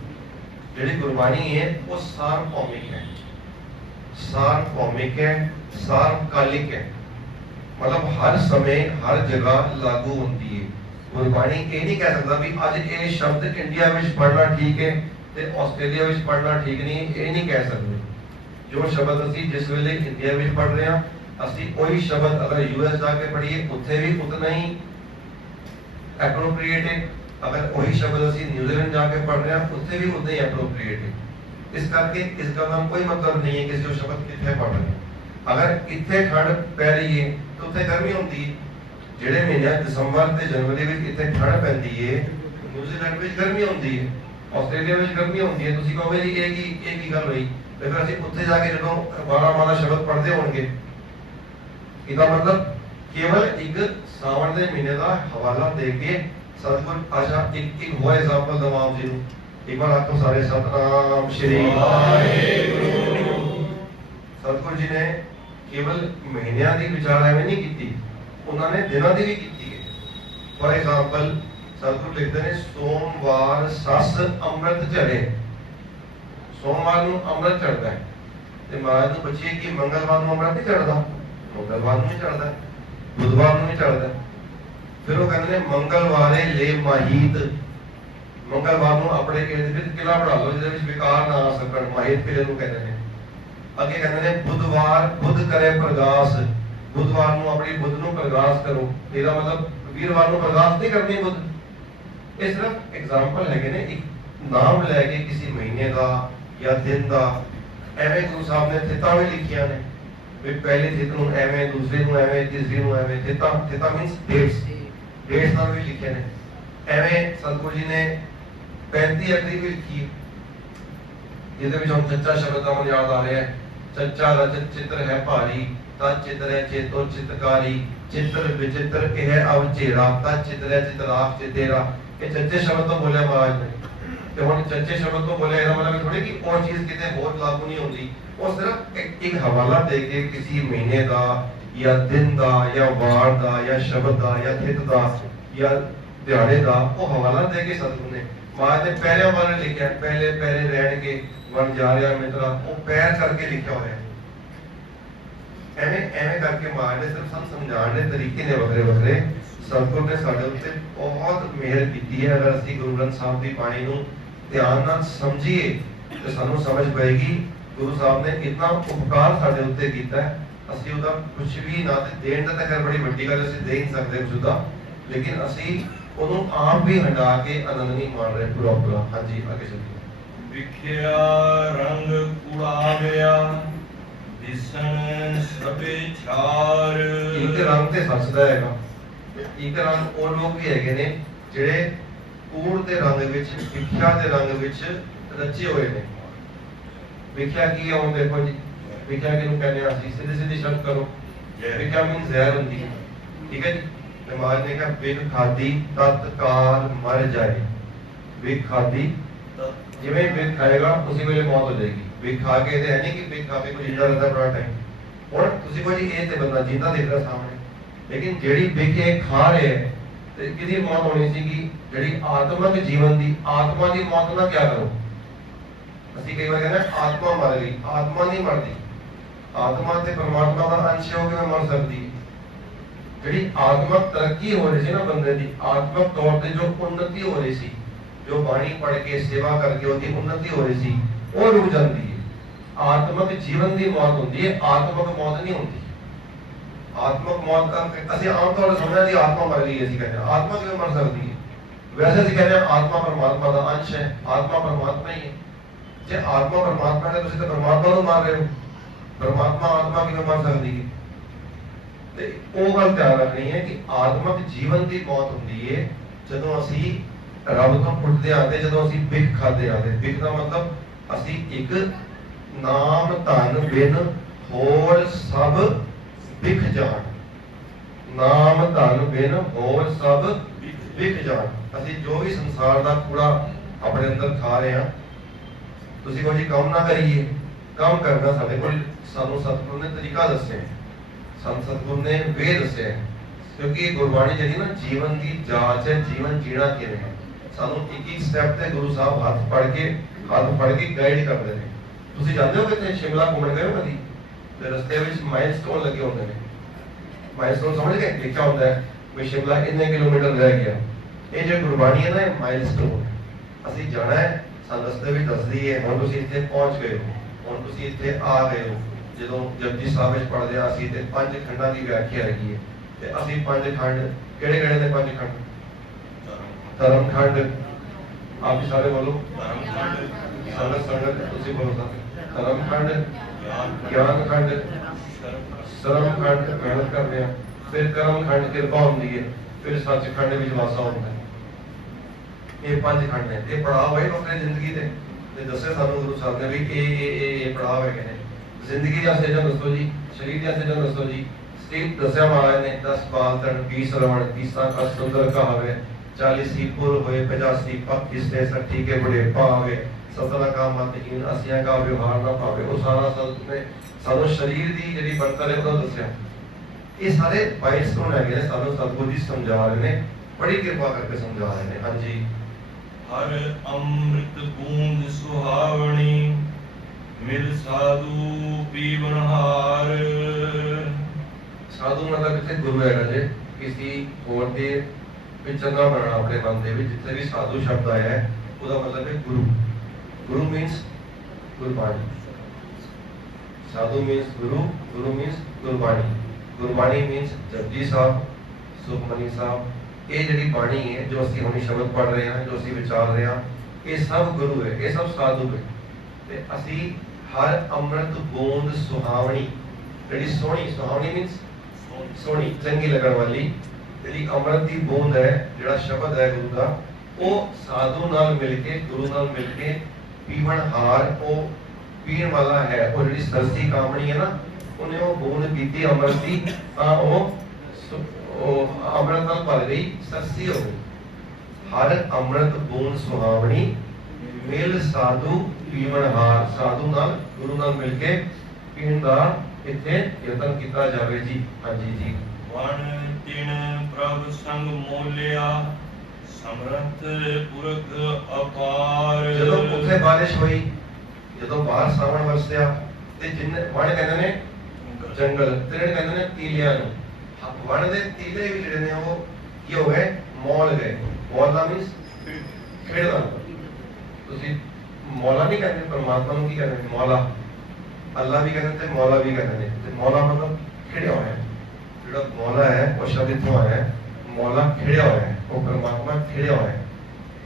ਜਿਹੜੀ ਗੁਰਬਾਣੀ ਹੈ ਉਹ ਸਾਰਵਭੌਮਿਕ ਹੈ, ਸਾਰਵਭੌਮਿਕ ਹੈ, ਸਾਰਵਕਾਲਿਕ ਹੈ, ਮਤਲਬ ਹਰ ਸਮੇਂ ਹਰ ਜਗ੍ਹਾ ਲਾਗੂ ਹੁੰਦੀ ਹੈ। ਗੁਰਬਾਣੀ ਇਹ ਨਹੀਂ ਕਹਿ ਸਕਦਾ ਵੀ ਅੱਜ ਇਹ ਸ਼ਬਦ ਇੰਡੀਆ ਵਿੱਚ ਪੜ੍ਹਨਾ ਠੀਕ ਹੈ ਤੇ ਆਸਟ੍ਰੇਲੀਆ ਵਿੱਚ ਪੜ੍ਹਨਾ ਠੀਕ ਨਹੀਂ, ਇਹ ਨਹੀਂ ਕਹਿ ਸਕਦੇ। ਜੋ ਸ਼ਬਦ ਅਸੀਂ ਜਿਸ ਵੇਲੇ ਇੰਡੀਆ ਵਿੱਚ ਪੜ੍ਹ ਰਹੇ ਹਾਂ, ਅਸੀਂ ਉਹੀ ਸ਼ਬਦ ਅਗਰ US ਜਾ ਕੇ ਪੜ੍ਹੀਏ ਉੱਥੇ ਵੀ ਉਤਨਾ ਹੀ ਐਪਰੋਪ੍ਰੀਏਟ ਹੈ। ਅਗਰ ਉਹੀ ਸ਼ਬਦ ਅਸੀਂ ਨਿਊਜ਼ੀਲੈਂਡ ਜਾ ਕੇ ਪੜ੍ਹ ਰਹੇ ਹਾਂ ਉੱਥੇ ਵੀ ਉਤਨਾ ਹੀ ਐਪਰੋਪ੍ਰੀਏਟ ਹੈ। ਇਸ ਕਰਕੇ ਇਸ ਗੱਲ ਦਾ ਕੋਈ ਮਤਲਬ ਨਹੀਂ ਹੈ ਕਿ ਅਸੀਂ ਉਹ ਸ਼ਬਦ ਕਿੱਥੇ ਪੜ੍ਹ ਰਹੇ ਹਾਂ। ਅਗਰ ਇੱਥੇ ਠੰਡ ਪੈ ਰਹੀ ਹੈ ਤਾਂ ਉੱਥੇ ਗਰਮੀ ਹੁੰਦੀ ਹੈ। ਜਿਹੜੇ ਮਹੀਨੇ ਦਸੰਬਰ ਤੇ ਜਨਵਰੀ ਵਿੱਚ ਇੱਥੇ ਠੰਡ ਪੈਂਦੀ ਹੈ, ਨਿਊਜ਼ੀਲੈਂਡ ਵਿੱਚ ਗਰਮੀ ਹੁੰਦੀ ਹੈ, ਆਸਟ੍ਰੇਲੀਆ ਵਿੱਚ ਗਰਮੀ ਹੁੰਦੀ ਹੈ। ਤੁਸੀਂ ਕਹੋਗੇ ਜੀ ਇਹ ਕੀ ਗੱਲ ਹੋਈ? ਤੇ ਫਿਰ ਅਸੀਂ ਉੱਥੇ ਜਾ ਕੇ ਜਦੋਂ 12 ਸ਼ਬਦ ਪੜ੍ਹਦੇ ਹੋਣਗੇ, ਇਹਦਾ ਮਤਲਬ ਕੇਵਲ ਇੱਕ ਸਾਵਣ ਦੇ ਮਹੀਨੇ ਦਾ ਹਵਾਲਾ ਦੇ ਕੇ ਸਤਿਗੁਰ ਆਸ਼ਾ ਇੱਕ ਹੋਰ ਐਗਜ਼ਾਮਪਲ ਦਵਾਂ ਆਪ ਜੀ ਨੂੰ। ਇੱਕ ਵਾਰ ਆਖੋ ਸਾਰੇ ਸਤਨਾਮ ਸ਼੍ਰੀ ਵਾਹਿਗੁਰੂ। ਸਤਿਗੁਰ ਜੀ ਨੇ ਕੇਵਲ ਮਹੀਨਿਆਂ ਦੀ ਵਿਚਾਰ ਐਵੇਂ ਨਹੀਂ ਕੀਤੀ, ਉਹਨਾਂ ਨੇ ਦਿਨਾਂ ਦੀ ਵੀ ਕੀਤੀ ਹੈ। ਫॉर ਐਗਜ਼ਾਮਪਲ ਸਤਿਗੁਰ ਲਿਖਦੇ ਨੇ ਸੋਮਵਾਰ ਸੱਸ ਅੰਮ੍ਰਿਤ ਝੜੇ, ਸੋਮਵਾਰ ਨੂੰ ਅੰਮ੍ਰਿਤ ਚੜਦਾ ਹੈ ਤੇ ਮਹਾਰਾਜ ਨੂੰ ਪੁੱਛੀਏ ਕਿ ਮੰਗਲਵਾਰ ਨੂੰ ਅੰਮ੍ਰਿਤ ਨਹੀਂ ਚੜਦਾ? ਮੰਗਲਵਾਰ ਨੂੰ ਵੀ ਚੜਦਾ, ਬੁੱਧਵਾਰ ਨੂੰ ਵੀ ਚੜਦਾ। ਫਿਰ ਉਹ ਕਹਿੰਦੇ ਨੇ ਮੰਗਲਵਾਰੇ ਲੈ ਮਾਹੀਤ, ਮੰਗਲਵਾਰ ਨੂੰ ਆਪਣੇ ਇਰਦ ਗਿਰਦ ਕਿਲਾ ਬਣਾ ਲਓ ਜਿਹਦੇ ਵਿੱਚ ਵਿਕਾਰ ਨਾ ਆ ਸਕਣ, ਮਾਹੀਤ ਕਿਲੇ ਨੂੰ ਕਹਿੰਦੇ ਨੇ। ਅੱਗੇ ਕਹਿੰਦੇ ਨੇ ਬੁੱਧਵਾਰ ਬੁੱਧ ਕਰੇ ਪ੍ਰਗਾਸ, ਬੁੱਧਵਾਰ ਨੂੰ ਆਪਣੀ ਬੁੱਧ ਨੂੰ ਪ੍ਰਗਾਸ ਕਰੋ। ਇਹਦਾ ਮਤਲਬ ਵੀਰਵਾਰ ਨੂੰ ਪ੍ਰਗਾਸ ਨਹੀਂ ਕਰਨੀ ਬੁੱਧ। ਇਹ ਸਿਰਫ ਐਗਜ਼ਾਮਪਲ ਹੈਗੇ ਨੇ, ਇੱਕ ਨਾਮ ਲੈ ਕੇ ਕਿਸੇ ਮਹੀਨੇ ਦਾ ਜਾਂ ਦਿਨ ਦਾ। ਐਵੇਂ ਗੁਰੂ ਸਾਹਿਬ ਨੇ ਥਿੱਤਾਂ ਵੀ ਲਿਖੀਆਂ ਨੇ ਵੀ ਪਹਿਲੀ ਥਿੱਤ ਨੂੰ ਐਵੇਂ, ਦੂਸਰੀ ਨੂੰ ਐਵੇਂ, ਤੀਸਰੀ ਨੂੰ ਐਵੇਂ। ਥਿੱਤਾਂ ਮੀਨਸ ਡੇਟਸ ਨਾਲ ਵੀ ਲਿਖੇ ਨੇ। ਐਵੇਂ ਸਤਿਗੁਰੂ ਜੀ ਨੇ 35 ਅੱਖਰੀ ਵੀ ਲਿਖੀ, ਜਿਹਦੇ ਵਿੱਚ ਹੁਣ ਚੱਚਾ ਸ਼ਬਦ ਦਾ ਮੈਨੂੰ ਯਾਦ ਆ ਰਿਹਾ ਹੈ। ਚੱਚਾ ਰਚਿਤ ਚਿੱਤਰ ਹੈ ਭਾਰੀ, ਤਾ ਚਿੱਤਰ ਹੈ ਚੇਤੋ ਚਿਤਕਾਰੀ, ਚਿੱਤਰ ਵਿਚਿੱਤਰ ਇਹ ਅਵ ਝੇੜਾ, ਤਾ ਚਿੱਤਰ ਹੈ ਚਿਤਰਾਖ ਚਿਤੇਰਾ। ਇਹ ਚੱਚੇ ਸ਼ਬਦ ਤੋਂ ਬੋਲਿਆ ਮਹਾਰਾਜ ਨੇ। ਤੇ ਹੁਣ ਚੱਚੇ ਸ਼ਬਦ ਤੋਂ ਬੋਲਿਆ ਇਹਦਾ ਮਤਲਬ ਥੋੜੀ ਕਿ ਉਹ ਚੀਜ਼ ਕਿਤੇ ਹੋਰ ਲਾਗੂ ਨਹੀਂ ਹੁੰਦੀ। ਉਹ ਸਿਰਫ ਇੱਕ ਹਵਾਲਾ ਦੇ ਕੇ ਕਿਸੇ ਮਹੀਨੇ ਦਾ ਜਾਂ ਦਿਨ ਦਾ ਜਾਂ ਵਾਰ ਦਾ ਜਾਂ ਸ਼ਬਦ ਦਾ ਜਾਂ ਥਿੱਤ ਦਾ ਜਾਂ ਦਿਹਾੜੇ ਦਾ ਉਹ ਹਵਾਲਾ ਦੇ ਕੇ ਸਤਿਗੁਰੂ ਨੇ ਮਹਾਰਾਜ ਨੇ ਪਹਿਲਿਆਂ ਬਾਰੇ ਲਿਖਿਆ। ਪਹਿਲੇ ਰਹਿਣ ਕੇ ਵਣ ਜਾ ਰਿਹਾ ਮਿੱਤਰਾ, ਉਹ ਪੈਰ ਕਰਕੇ ਲਿਖਿਆ ਹੋਇਆ। ਐਵੇਂ ਕਰਕੇ ਮਹਾਰਾਜ ਨੇ ਸਿਰਫ ਸਾਨੂੰ ਸਮਝਾਉਣ ਦੇ ਤਰੀਕੇ ਨੇ ਵੱਖਰੇ ਵੱਖਰੇ। ਸਤਿਗੁਰੂ ਨੇ ਸਾਡੇ ਉੱਤੇ ਬਹੁਤ ਮਿਹਰ ਕੀਤੀ ਹੈ। ਅਗਰ ਅਸੀਂ ਗੁਰੂ ਗ੍ਰੰਥ ਸਾਹਿਬ ਦੀ ਬਾਣੀ ਨੂੰ ਧਿਆਨ ਨਾਲ ਸਮਝੀਏ ਤੇ ਸਾਨੂੰ ਸਮਝ ਪਏਗੀ ਗੁਰੂ ਸਾਹਿਬ ਨੇ ਕਿੰਨਾ ਉਪਕਾਰ ਸਾਡੇ ਉੱਤੇ ਕੀਤਾ ਹੈ। ਅਸੀਂ ਉਹਦਾ ਕੁਝ ਵੀ ਨਾ ਦੇਣ ਦਾ ਤਾਂ ਬੜੀ ਵੱਡੀ ਗੱਲ, ਅਸੀਂ ਦੇ ਨਹੀਂ ਸਕਦੇ ਕੁਝ ਦਾ, ਲੇਕਿਨ ਅਸੀਂ ਉਹਨੂੰ ਆਪ ਵੀ ਹੰਡਾ ਕੇ ਆਨੰਦ ਨਹੀਂ ਮਾਣ ਰਹੇ ਪੂਰਾ। ਹਾਂਜੀ ਅੱਗੇ ਚੱਲੀਏ। ਵਿਖਿਆ ਰੰਗ ਕੁੜਾਵਿਆ, ਦਿਸਣ ਸਭੇ ਛਾਰ। ਇੱਕ ਰੰਗ ਤੇ ਸੱਚਦਾ ਹੈਗਾ, ਇੱਕ ਰੰਗ ਉਹ ਲੋਕ ਵੀ ਹੈਗੇ ਨੇ ਜਿਹੜੇ ਕੂੜ ਦੇ ਰੰਗ ਵਿੱਚ, ਵਿਖਿਆ ਦੇ ਰੰਗ ਵਿੱਚ ਰਚੇ ਹੋਏ ਨੇ। ਵਿਖਿਆ ਕੀ ਹੈ? ਹੁਣ ਦੇਖੋ ਜੀ, ਵਿਖਿਆ ਕਿਹਨੂੰ ਕਹਿੰਦੇ ਆ? ਅਸੀਂ ਸਿੱਧੀ ਸ਼ਬਦ ਕਰੋ, ਵਿਖਿਆ ਮੀਨ ਜ਼ਹਿਰ ਹੁੰਦੀ ਹੈ, ਠੀਕ ਹੈ ਜੀ। ਤੇ ਮਹਾਰਾਜ ਨੇ ਕਿਹਾ ਵਿਖ ਖਾਦੀ ਤਤਕਾਲ ਮਰ ਜਾਏ। ਵਿਖ ਖਾਦੀ, ਜਿਵੇਂ ਵਿਖ ਖਾਏਗਾ ਉਸੇ ਵੇਲੇ ਮੌਤ ਹੋ ਜਾਏਗੀ। ਵਿਖ ਖਾ ਕੇ ਤੇ ਹੈ ਨਹੀਂ ਕਿ ਵਿਖ ਖਾ ਕੇ ਕੋਈ ਜਿੰਦਾ ਰਹਿੰਦਾ ਬੜਾ ਟਾਈਮ। ਹੁਣ ਤੁਸੀਂ ਕਹੋ ਜੀ ਇਹ ਤੇ ਬੰਦਾ ਜਿੰਦਾ ਦੇਖ ਰਿਹਾ ਸਾਹਮਣੇ, ਲੇਕਿਨ ਜਿਹੜੀ ਵਿਖ ਇਹ ਖਾ ਰਿਹਾ ਤੇ ਕਿਹਦੀ ਮੌਤ ਹੋਣੀ ਸੀਗੀ? ਜਿਹੜੀ ਆਤਮਕ ਜੀਵਨ ਦੀ, ਆਤਮਾ ਦੀ ਮੌਤ ਨਾਲ ਕਿਆ ਕਰੋ? ਅਸੀਂ ਕਈ ਵਾਰ ਕਹਿੰਦੇ ਆਤਮਾ ਮਰ ਗਈ, ਆਤਮਾ ਨਹੀਂ ਮਰਦੀ। ਆਤਮਾ ਤੇ ਪਰਮਾਤਮਾ ਦਾ ਅੰਸ਼ ਹੋ ਕੇ ਮਰ ਸਕਦੀ ਹੈ। ਜਿਹੜੀ ਆਤਮਕ ਤਰੱਕੀ ਹੋ ਰਹੀ ਸੀ ਨਾ ਬੰਦੇ ਦੀ, ਆਤਮਕ ਤੌਰ ਤੇ ਜੋ ਉન્નਤੀ ਹੋ ਰਹੀ ਸੀ, ਜੋ ਬਾਣੀ ਪੜ੍ਹ ਕੇ ਸੇਵਾ ਕਰਕੇ ਉਹਦੀ ਉન્નਤੀ ਹੋ ਰਹੀ ਸੀ, ਉਹ ਰੁਕ ਜਾਂਦੀ ਹੈ। ਆਤਮਕ ਜੀਵਨ ਦੀ ਮੌਤ ਹੁੰਦੀ ਹੈ, ਆਤਮਕ ਮੌਤ ਨਹੀਂ ਹੁੰਦੀ। ਆਤਮਕ ਮੌਤ ਦਾ ਅਸੀਂ ਆਮ ਤੌਰ ਤੇ ਸਮਝਦੇ ਹਾਂ ਆਤਮਾ ਮਰ ਗਈ, ਅਸੀਂ ਕਹਿੰਦੇ ਆਤਮਾ ਕਿਵੇਂ ਮਰ ਸਕਦੀ ਹੈ? ਵੈਸੇ ਅਸੀਂ ਕਹਿੰਦੇ ਆਤਮਾ ਪਰਮਾਤਮਾ ਦਾ ਅੰਸ਼ ਹੈ, ਆਤਮਾ ਪਰਮਾਤਮਾ ਹੀ ਹੈ। ਜੇ ਆਤਮਾ ਪਰਮਾਤਮਾ ਹੈ ਤੁਸੀਂ ਤਾਂ ਪਰਮਾਤਮਾ ਨੂੰ ਮਾਰ ਰਹੇ ਹੋ। परमात्मा आत्मा किवें मर सकदी है? ते ਉਹ ਗੱਲ ਧਿਆਨ ਰੱਖਣੀ ਹੈ ਕਿ ਆਤਮਿਕ ਜੀਵਨ ਦੀ ਮੌਤ ਹੁੰਦੀ ਹੈ ਜਦੋਂ ਅਸੀਂ ਰੱਬ ਤੋਂ ਉੱਠਦੇ ਆਂਦੇ, ਜਦੋਂ ਅਸੀਂ ਬਿਖ ਖਾਦੇ ਆਂਦੇ। ਬਿਖ ਦਾ ਮਤਲਬ ਅਸੀਂ ਇੱਕ ਨਾਮ ਧਨ ਬਿਨ ਹੋਰ ਸਭ ਬਿਖ ਜਾਣ। ਨਾਮ ਧਨ ਬਿਨ ਹੋਰ ਸਭ ਬਿਖ ਜਾਣ। ਅਸੀਂ ਜੋ ਵੀ ਸੰਸਾਰ ਦਾ ਕੂੜਾ ਆਪਣੇ ਅੰਦਰ ਖਾ ਰਹੇ ਹਾਂ, ਤੁਸੀਂ ਕੋਈ ਕੰਮ ਨਾ ਕਰੀਏ, ਕੰਮ ਕਰਨਾ ਸਾਡੇ ਕੋਲ ਸਾਨੂੰ ਸਤਿਗੁਰੂ ਨੇ ਤਰੀਕਾ ਦੱਸਿਆ, ਸਾਨੂੰ ਸਤਿਗੁਰੂ ਨੇ ਵੇ ਦੱਸਿਆ। ਕਿਉਂਕਿ ਗੁਰਬਾਣੀ ਜਿਹੜੀ ਨਾ ਜੀਵਨ ਦੀ ਜਾਂਚ ਹੈ, ਜੀਵਨ ਜੀਣਾ ਕਿਵੇਂ ਹੈ। ਸਾਨੂੰ ਇੱਕ ਇੱਕ ਸਟੈਪ ਤੇ ਗੁਰੂ ਸਾਹਿਬ ਹੱਥ ਫੜ ਕੇ ਗਾਈਡ ਕਰਦੇ ਨੇ। ਤੁਸੀਂ ਜਾਣਦੇ ਹੋ ਕਿ ਸ਼ਿਮਲਾ ਘੁੰਮਣ ਗਏ ਹੋ ਕਦੀ? ਤੇ ਰਸਤੇ ਵਿੱਚ ਮਾਈਲਸਟੋਨ ਲੱਗੇ ਹੁੰਦੇ ਨੇ। ਮਾਈਲਸਟੋਨ ਸਮਝ ਗਏ? ਲਿਖਿਆ ਹੁੰਦਾ ਹੈ ਵੀ ਸ਼ਿਮਲਾ ਇੰਨੇ ਕਿਲੋਮੀਟਰ ਰਹਿ ਗਿਆ। ਇਹ ਜੋ ਗੁਰਬਾਣੀ ਹੈ ਨਾ, ਇਹ ਮਾਈਲਸਟੋਨ। ਅਸੀਂ ਜਾਣਾ ਹੈ, ਸਾਨੂੰ ਰਸਤੇ ਵਿੱਚ ਦੱਸਦੀ ਹੈ ਹੁਣ ਤੁਸੀਂ ਇੱਥੇ ਪਹੁੰਚ ਗਏ ਹੋ, ਹੁਣ ਤੁਸੀਂ ਇੱਥੇ ਆ ਗਏ ਹੋ। ਜਦੋਂ ਜਪਜੀ ਸਾਹਿਬ ਵਿੱਚ ਪੜ੍ਹਦੇ ਹਾਂ ਅਸੀਂ ਤੇ ਪੰਜ ਖੰਡਾਂ ਦੀ ਵਿਆਖਿਆ ਹੈਗੀ ਹੈ। ਤੇ ਅਸੀਂ ਪੰਜ ਖੰਡ ਕਿਹੜੇ ਨੇ? ਪੰਜ ਖੰਡ ਧਰਮ ਖੰਡ, ਆਪ ਹੀ ਸਾਰੇ ਬੋਲੋ। ਸੰਗਤ ਤੁਸੀਂ ਬੋਲੋ ਸਾਰੇ। ਧਰਮ ਖੰਡ, ਗਿਆਨ ਖੰਡ, ਸ਼ਰਮ ਖੰਡ ਮਿਹਨਤ ਕਰਦੇ ਹਾਂ, ਫਿਰ ਕਰਮ ਖੰਡ ਕਿਰਪਾ ਹੁੰਦੀ ਹੈ, ਫਿਰ ਸੱਚਖੰਡ ਵਿੱਚ ਵਾਸਾ ਹੁੰਦਾ ਹੈ। ਇਹ ਪੰਜ ਖੰਡ ਨੇ। ਇਹ ਪੜਾਅ ਹੋਏ ਆਪਣੇ ਜ਼ਿੰਦਗੀ ਦੇ ਤੇ ਦੱਸੇ ਸਾਨੂੰ ਗੁਰੂ ਸਾਹਿਬ ਨੇ ਵੀ ਇਹ ਪੜਾਅ ਹੈਗੇ ਨੇ। ਜ਼ਿੰਦਗੀ ਦਾ ਸੇਜਨ ਦੱਸੋ ਜੀ, ਸਰੀਰ ਦਾ ਸੇਜਨ ਦੱਸੋ ਜੀ। ਸਟੇਪ ਦੱਸਿਆ ਮਹਾਰਾਜ ਨੇ 10 ਬਾਲ ਤਨ 20 ਰਵਣ 30 ਕਾ ਸੁੰਦਰ ਕਹਾਵੇ 40 ਹੀ ਪੁਰ ਹੋਏ 50 ਪੱਕ ਕਿਸਤੇ 60 ਕੇ ਬੜੇ ਪਾਵੇ 17 ਕਾ ਮਤਹੀਨ 80 ਕਾ ਵਿਵਹਾਰ ਨਾ ਪਾਵੇ। ਉਹ ਸਾਰਾ ਸੰਤ ਨੇ ਸਾਨੂੰ ਸਰੀਰ ਦੀ ਜਿਹੜੀ ਬਣਤਰ ਹੈ ਉਹਦਾ ਦੱਸਿਆ। ਇਹ ਸਾਰੇ ਮਾਈਲਸਟੋਨ ਹੈਗੇ ਨੇ, ਸਾਨੂੰ ਸਤਿਗੁਰੂ ਜੀ ਸਮਝਾ ਰਹੇ ਨੇ, ਬੜੀ ਕਿਰਪਾ ਕਰਕੇ ਸਮਝਾ ਰਹੇ ਨੇ। ਹਾਂਜੀ। ਹਰ ਅੰਮ੍ਰਿਤ ਬੂੰਦ ਸੁਹਾਵਣੀ ਮਿਲ ਸਾਧੂ ਪੀਵਨਹਾਰ। ਸਾਧੂ ਮਤਲਬ ਇੱਥੇ ਗੁਰੂ ਹੈਗਾ ਜੇ, ਕਿਸੇ ਹੋਰ ਦੇ ਵਿੱਚ ਨਾ ਬਣਨਾ ਆਪਣੇ ਮਨ ਦੇ ਵਿੱਚ। ਜਿੱਥੇ ਵੀ ਸਾਧੂ ਸ਼ਬਦ ਆਇਆ ਹੈ ਉਹਦਾ ਮਤਲਬ ਹੈ ਗੁਰੂ। ਗੁਰੂ ਮੀਨਸ ਗੁਰਬਾਣੀ। ਸਾਧੂ ਮੀਨਸ ਗੁਰੂ, ਗੁਰੂ ਮੀਨਸ ਗੁਰਬਾਣੀ। ਗੁਰਬਾਣੀ ਮੀਨਸ ਜਪਜੀ ਸਾਹਿਬ, ਸੁਖਮਨੀ ਸਾਹਿਬ। ਇਹ ਜਿਹੜੀ ਬਾਣੀ ਹੈ ਜੋ ਅਸੀਂ ਹੁਣੀ ਸ਼ਬਦ ਪੜ੍ਹ ਰਹੇ ਹਾਂ, ਜੋ ਅਸੀਂ ਵਿਚਾਰ ਰਹੇ ਹਾਂ, ਇਹ ਸਭ ਗੁਰੂ ਹੈ, ਇਹ ਸਭ ਸਾਧੂ ਹੈ। ਤੇ ਅਸੀਂ ਹਰ ਅੰਮ੍ਰਿਤ ਬੂੰਦ ਸੁਹਾਵਣੀ, ਜਿਹੜੀ ਸੋਹਣੀ, ਸੁਹਾਵਣੀ ਮੀਨਸ ਸੋਹਣੀ, ਚੰਗੀ ਲੱਗਣ ਵਾਲੀ ਜਿਹੜੀ ਅੰਮ੍ਰਿਤ ਦੀ ਬੂੰਦ ਹੈ, ਜਿਹੜਾ ਸ਼ਬਦ ਹੈ ਗੁਰੂ ਦਾ, ਉਹ ਸਾਧੂ ਨਾਲ ਮਿਲ ਕੇ, ਗੁਰੂ ਨਾਲ ਮਿਲ ਕੇ ਪੀਵਨਹਾਰ, ਉਹ ਪੀਣ ਵਾਲਾ ਹੈ। ਉਹ ਜਿਹੜੀ ਸਰਸੀ ਕਾਮਣੀ ਹੈ ਨਾ, ਉਹਨੇ ਉਹ ਬੂੰਦ ਪੀਤੀ ਅੰਮ੍ਰਿਤ ਦੀ, ਤਾਂ ਉਹ ਅੰਮ੍ਰਿਤ ਨਾਲ ਭਰ ਗਈ, ਸਰਸੀ ਹੋ ਗਈ। ਹਰ ਅੰਮ੍ਰਿਤ ਬੂੰਦ ਸੁਹਾਵਣੀ ਮਿਲ ਸਾਧੂ ਪੀਵਨਹਾਰ। ਸਾਧੂ ਨਾਲ, ਗੁਰੂ ਨਾਲ ਮਿਲ ਕੇ ਪੀਣ ਦਾ ਇੱਥੇ ਯਤਨ ਕੀਤਾ ਜਾਵੇ ਜੀ। ਹਾਂਜੀ ਜੀ। ਵਣ ਤਿਣ ਪ੍ਰਭ ਸੰਗ ਮੋਲਿਆ ਸਮਰਥ ਪੁਰਖ ਅਪਾਰ। ਜਦੋਂ ਉੱਥੇ ਬਾਰਿਸ਼ ਹੋਈ, ਜਦੋਂ ਬਾਹਰ ਸਾਵਣ ਵਰਸਿਆ, ਤੇ ਜਿੰਨੇ ਵਣ ਕਹਿੰਦੇ ਨੇ ਜੰਗਲ, ਤੇ ਜਿਹੜੇ ਕਹਿੰਦੇ ਨੇ ਤੀਲਿਆਂ ਨੂੰ। ਵਣ ਦੇ ਤੀਲੇ ਵੀ ਜਿਹੜੇ ਨੇ ਉਹ ਕੀ ਹੋ ਗਏ? ਮੌਲ ਗਏ। ਮੌਲਾ ਮੀਨਸ ਖੇਡਦਾ। ਤੁਸੀਂ ਮੌਲਾ ਨਹੀਂ ਕਹਿੰਦੇ, ਪਰਮਾਤਮਾ ਨੂੰ ਕੀ ਕਹਿੰਦੇ? ਮੌਲਾ। ਅੱਲਾ ਵੀ ਕਹਿੰਦੇ ਤੇ ਮੌਲਾ ਵੀ ਕਹਿੰਦੇ ਨੇ। ਤੇ ਮੌਲਾ ਮਤਲਬ ਖੇਡਿਆ ਹੋਇਆ। ਜਿਹੜਾ ਮੌਲਾ ਹੈ ਉਹ ਸ਼ਬਦ ਇੱਥੋਂ ਆਇਆ ਹੈ। ਮੌਲਾ ਖੇਡਿਆ ਹੋਇਆ ਹੈ, ਉਹ ਪਰਮਾਤਮਾ ਖੇਡਿਆ ਹੋਇਆ ਹੈ।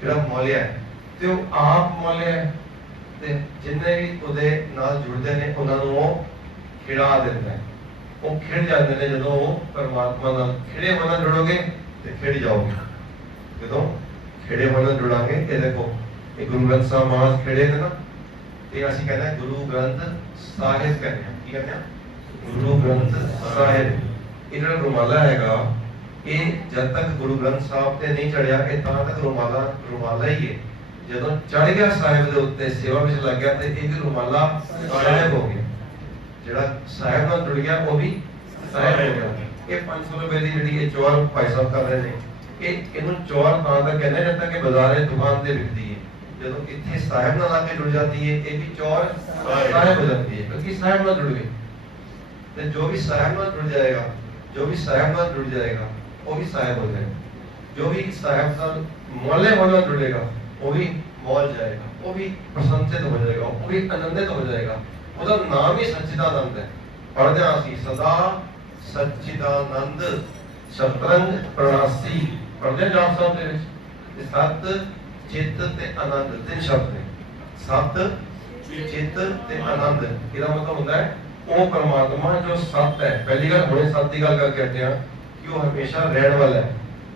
ਜਿਹੜਾ ਮੌਲਿਆ ਹੈ ਤੇ ਉਹ ਆਪ ਮੌਲਿਆ ਹੈ, ਤੇ ਜਿੰਨੇ ਵੀ ਉਹਦੇ ਨਾਲ ਜੁੜਦੇ ਨੇ ਉਹਨਾਂ ਨੂੰ ਉਹ ਖਿੜਾ ਦਿੰਦਾ ਹੈ। ਉਹ ਖਿੜ ਜਾਂਦੇ ਨੇ ਜਦੋਂ ਉਹ ਪਰਮਾਤਮਾ ਨਾਲ ਖਿੜੇ ਹੋਣ ਨਾਲ ਜੁੜੋਗੇ ਤੇ ਖਿੜ ਜਾਓਗੇ। ਜਦੋਂ ਖਿੜੇ ਹੋਣ ਨਾਲ ਜੁੜਾਂਗੇ, ਇਹ ਦੇਖੋ ਇਹ ਗੁਰੂ ਗ੍ਰੰਥ ਸਾਹਿਬ ਮਹਾਰਾਜ ਖਿੜੇ ਨੇ ਨਾ, ਤੇ ਅਸੀਂ ਕਹਿੰਦੇ ਹਾਂ ਗੁਰੂ ਗ੍ਰੰਥ ਸਾਹਿਬ ਕਹਿੰਦੇ ਹਾਂ। ਕੀ ਕਹਿੰਦੇ ਹਾਂ? ਗੁਰੂ ਗ੍ਰੰਥ ਸਾਹਿਬ। ਇਹ ਜਿਹੜਾ ਰੁਮਾਲਾ ਹੈਗਾ, ਇਹ ਜਦ ਤੱਕ ਗੁਰੂ ਗ੍ਰੰਥ ਸਾਹਿਬ ਤੇ ਨਹੀਂ ਚੜਿਆ, ਇਹ ਤਾਂ ਤੱਕ ਰੁਮਾਲਾ ਹੀ ਹੈ। ਜਦੋਂ ਚੜ ਗਿਆ ਸਾਹਿਬ ਦੇ ਉੱਤੇ, ਸੇਵਾ ਵਿੱਚ ਲੱਗ ਗਿਆ, ਤੇ ਇਹ ਵੀ ਰੁਮਾਲਾ ਸਾਹਿਬ ਹੋ ਗਿਆ। ਜਿਹੜਾ ਸਾਹਿਬ ਨਾਲ ਜੁੜ ਗਿਆ ਉਹ ਵੀ ਸਾਹਿਬ ਹੋ ਗਿਆ। ਇਹ 500 ਰੁਪਏ ਦੀ ਜਿਹੜੀ ਇਹ ਚੌਰ ਭਾਈ ਸਾਹਿਬ ਕਰ ਰਹੇ ਨੇ, ਇਹਨੂੰ ਚੌਰ ਤਾਂ ਤੱਕ ਕਹਿੰਦੇ ਜਦ ਤੱਕ ਇਹ ਬਾਜ਼ਾਰੇ ਦੁਕਾਨ ਤੇ ਵਿਕਦੀ ਹੈ। ਜਦੋਂ ਇੱਥੇ ਸਾਹਿਬ ਨਾਲ ਆ ਕੇ ਜੁੜ ਜਾਂਦੀ ਹੈ, ਇਹ ਵੀ ਚੌਰ ਸਾਹਿਬ ਹੋ ਜਾਂਦੀ ਹੈ, ਕਿਉਂਕਿ ਸਾਹਿਬ ਨਾਲ ਜੁੜ ਗਏ। ਤੇ ਜੋ ਵੀ ਸਾਹਿਬ ਨਾਲ ਜੁੜ ਜਾਏਗਾ, ਜੋ ਵੀ ਸਾਹਿਬ ਨਾਲ ਜੁੜ ਜਾਏਗਾ ਉਹ ਵੀ ਸਾਹਿਬ ਹੋ ਜਾਏਗਾ। ਜੋ ਵੀ ਸਾਹਿਬ ਨਾਲ ਮੌਲੇ ਹੋਣਾ ਜੁੜੇਗਾ ਉਹ ਵੀ ਮੌਲ ਜਾਏਗਾ, ਉਹ ਵੀ ਪ੍ਰਸੰਨਿਤ ਹੋ ਜਾਏਗਾ, ਉਹ ਵੀ ਆਨੰਦਿਤ ਹੋ ਜਾਏਗਾ। ਉਹਦਾ ਨਾਮ ਹੀ ਸੱਚਿਦਾਨੰਦ ਹੈ। ਪੜ੍ਹਦੇ ਹਾਂ ਅਸੀਂ ਸਦਾ ਸੱਚਿਦਾਨੰਦ ਸ਼ਤਰੰਗ ਪ੍ਰਣਾਸੀ। ਪੜ੍ਹਦੇ ਜਾਪ ਸਾਹਿਬ ਦੇ ਵਿੱਚ ਸਤ, ਚਿੱਤ ਤੇ ਆਨੰਦ ਤਿੰਨ ਸ਼ਬਦ ਨੇ। ਸਤ, ਚਿੱਤ ਤੇ ਆਨੰਦ। ਇਹਦਾ ਮਤਲਬ ਹੁੰਦਾ ਹੈ ਉਹ ਪਰਮਾਤਮਾ ਜੋ ਸਤ ਹੈ, ਪਹਿਲੀ ਗੱਲ ਹੁਣੇ ਸਤ ਦੀ ਗੱਲ ਕਰਕੇ ਹਟੇ ਹਾਂ ਕਿ ਉਹ ਹਮੇਸ਼ਾ ਰਹਿਣ ਵਾਲਾ ਹੈ।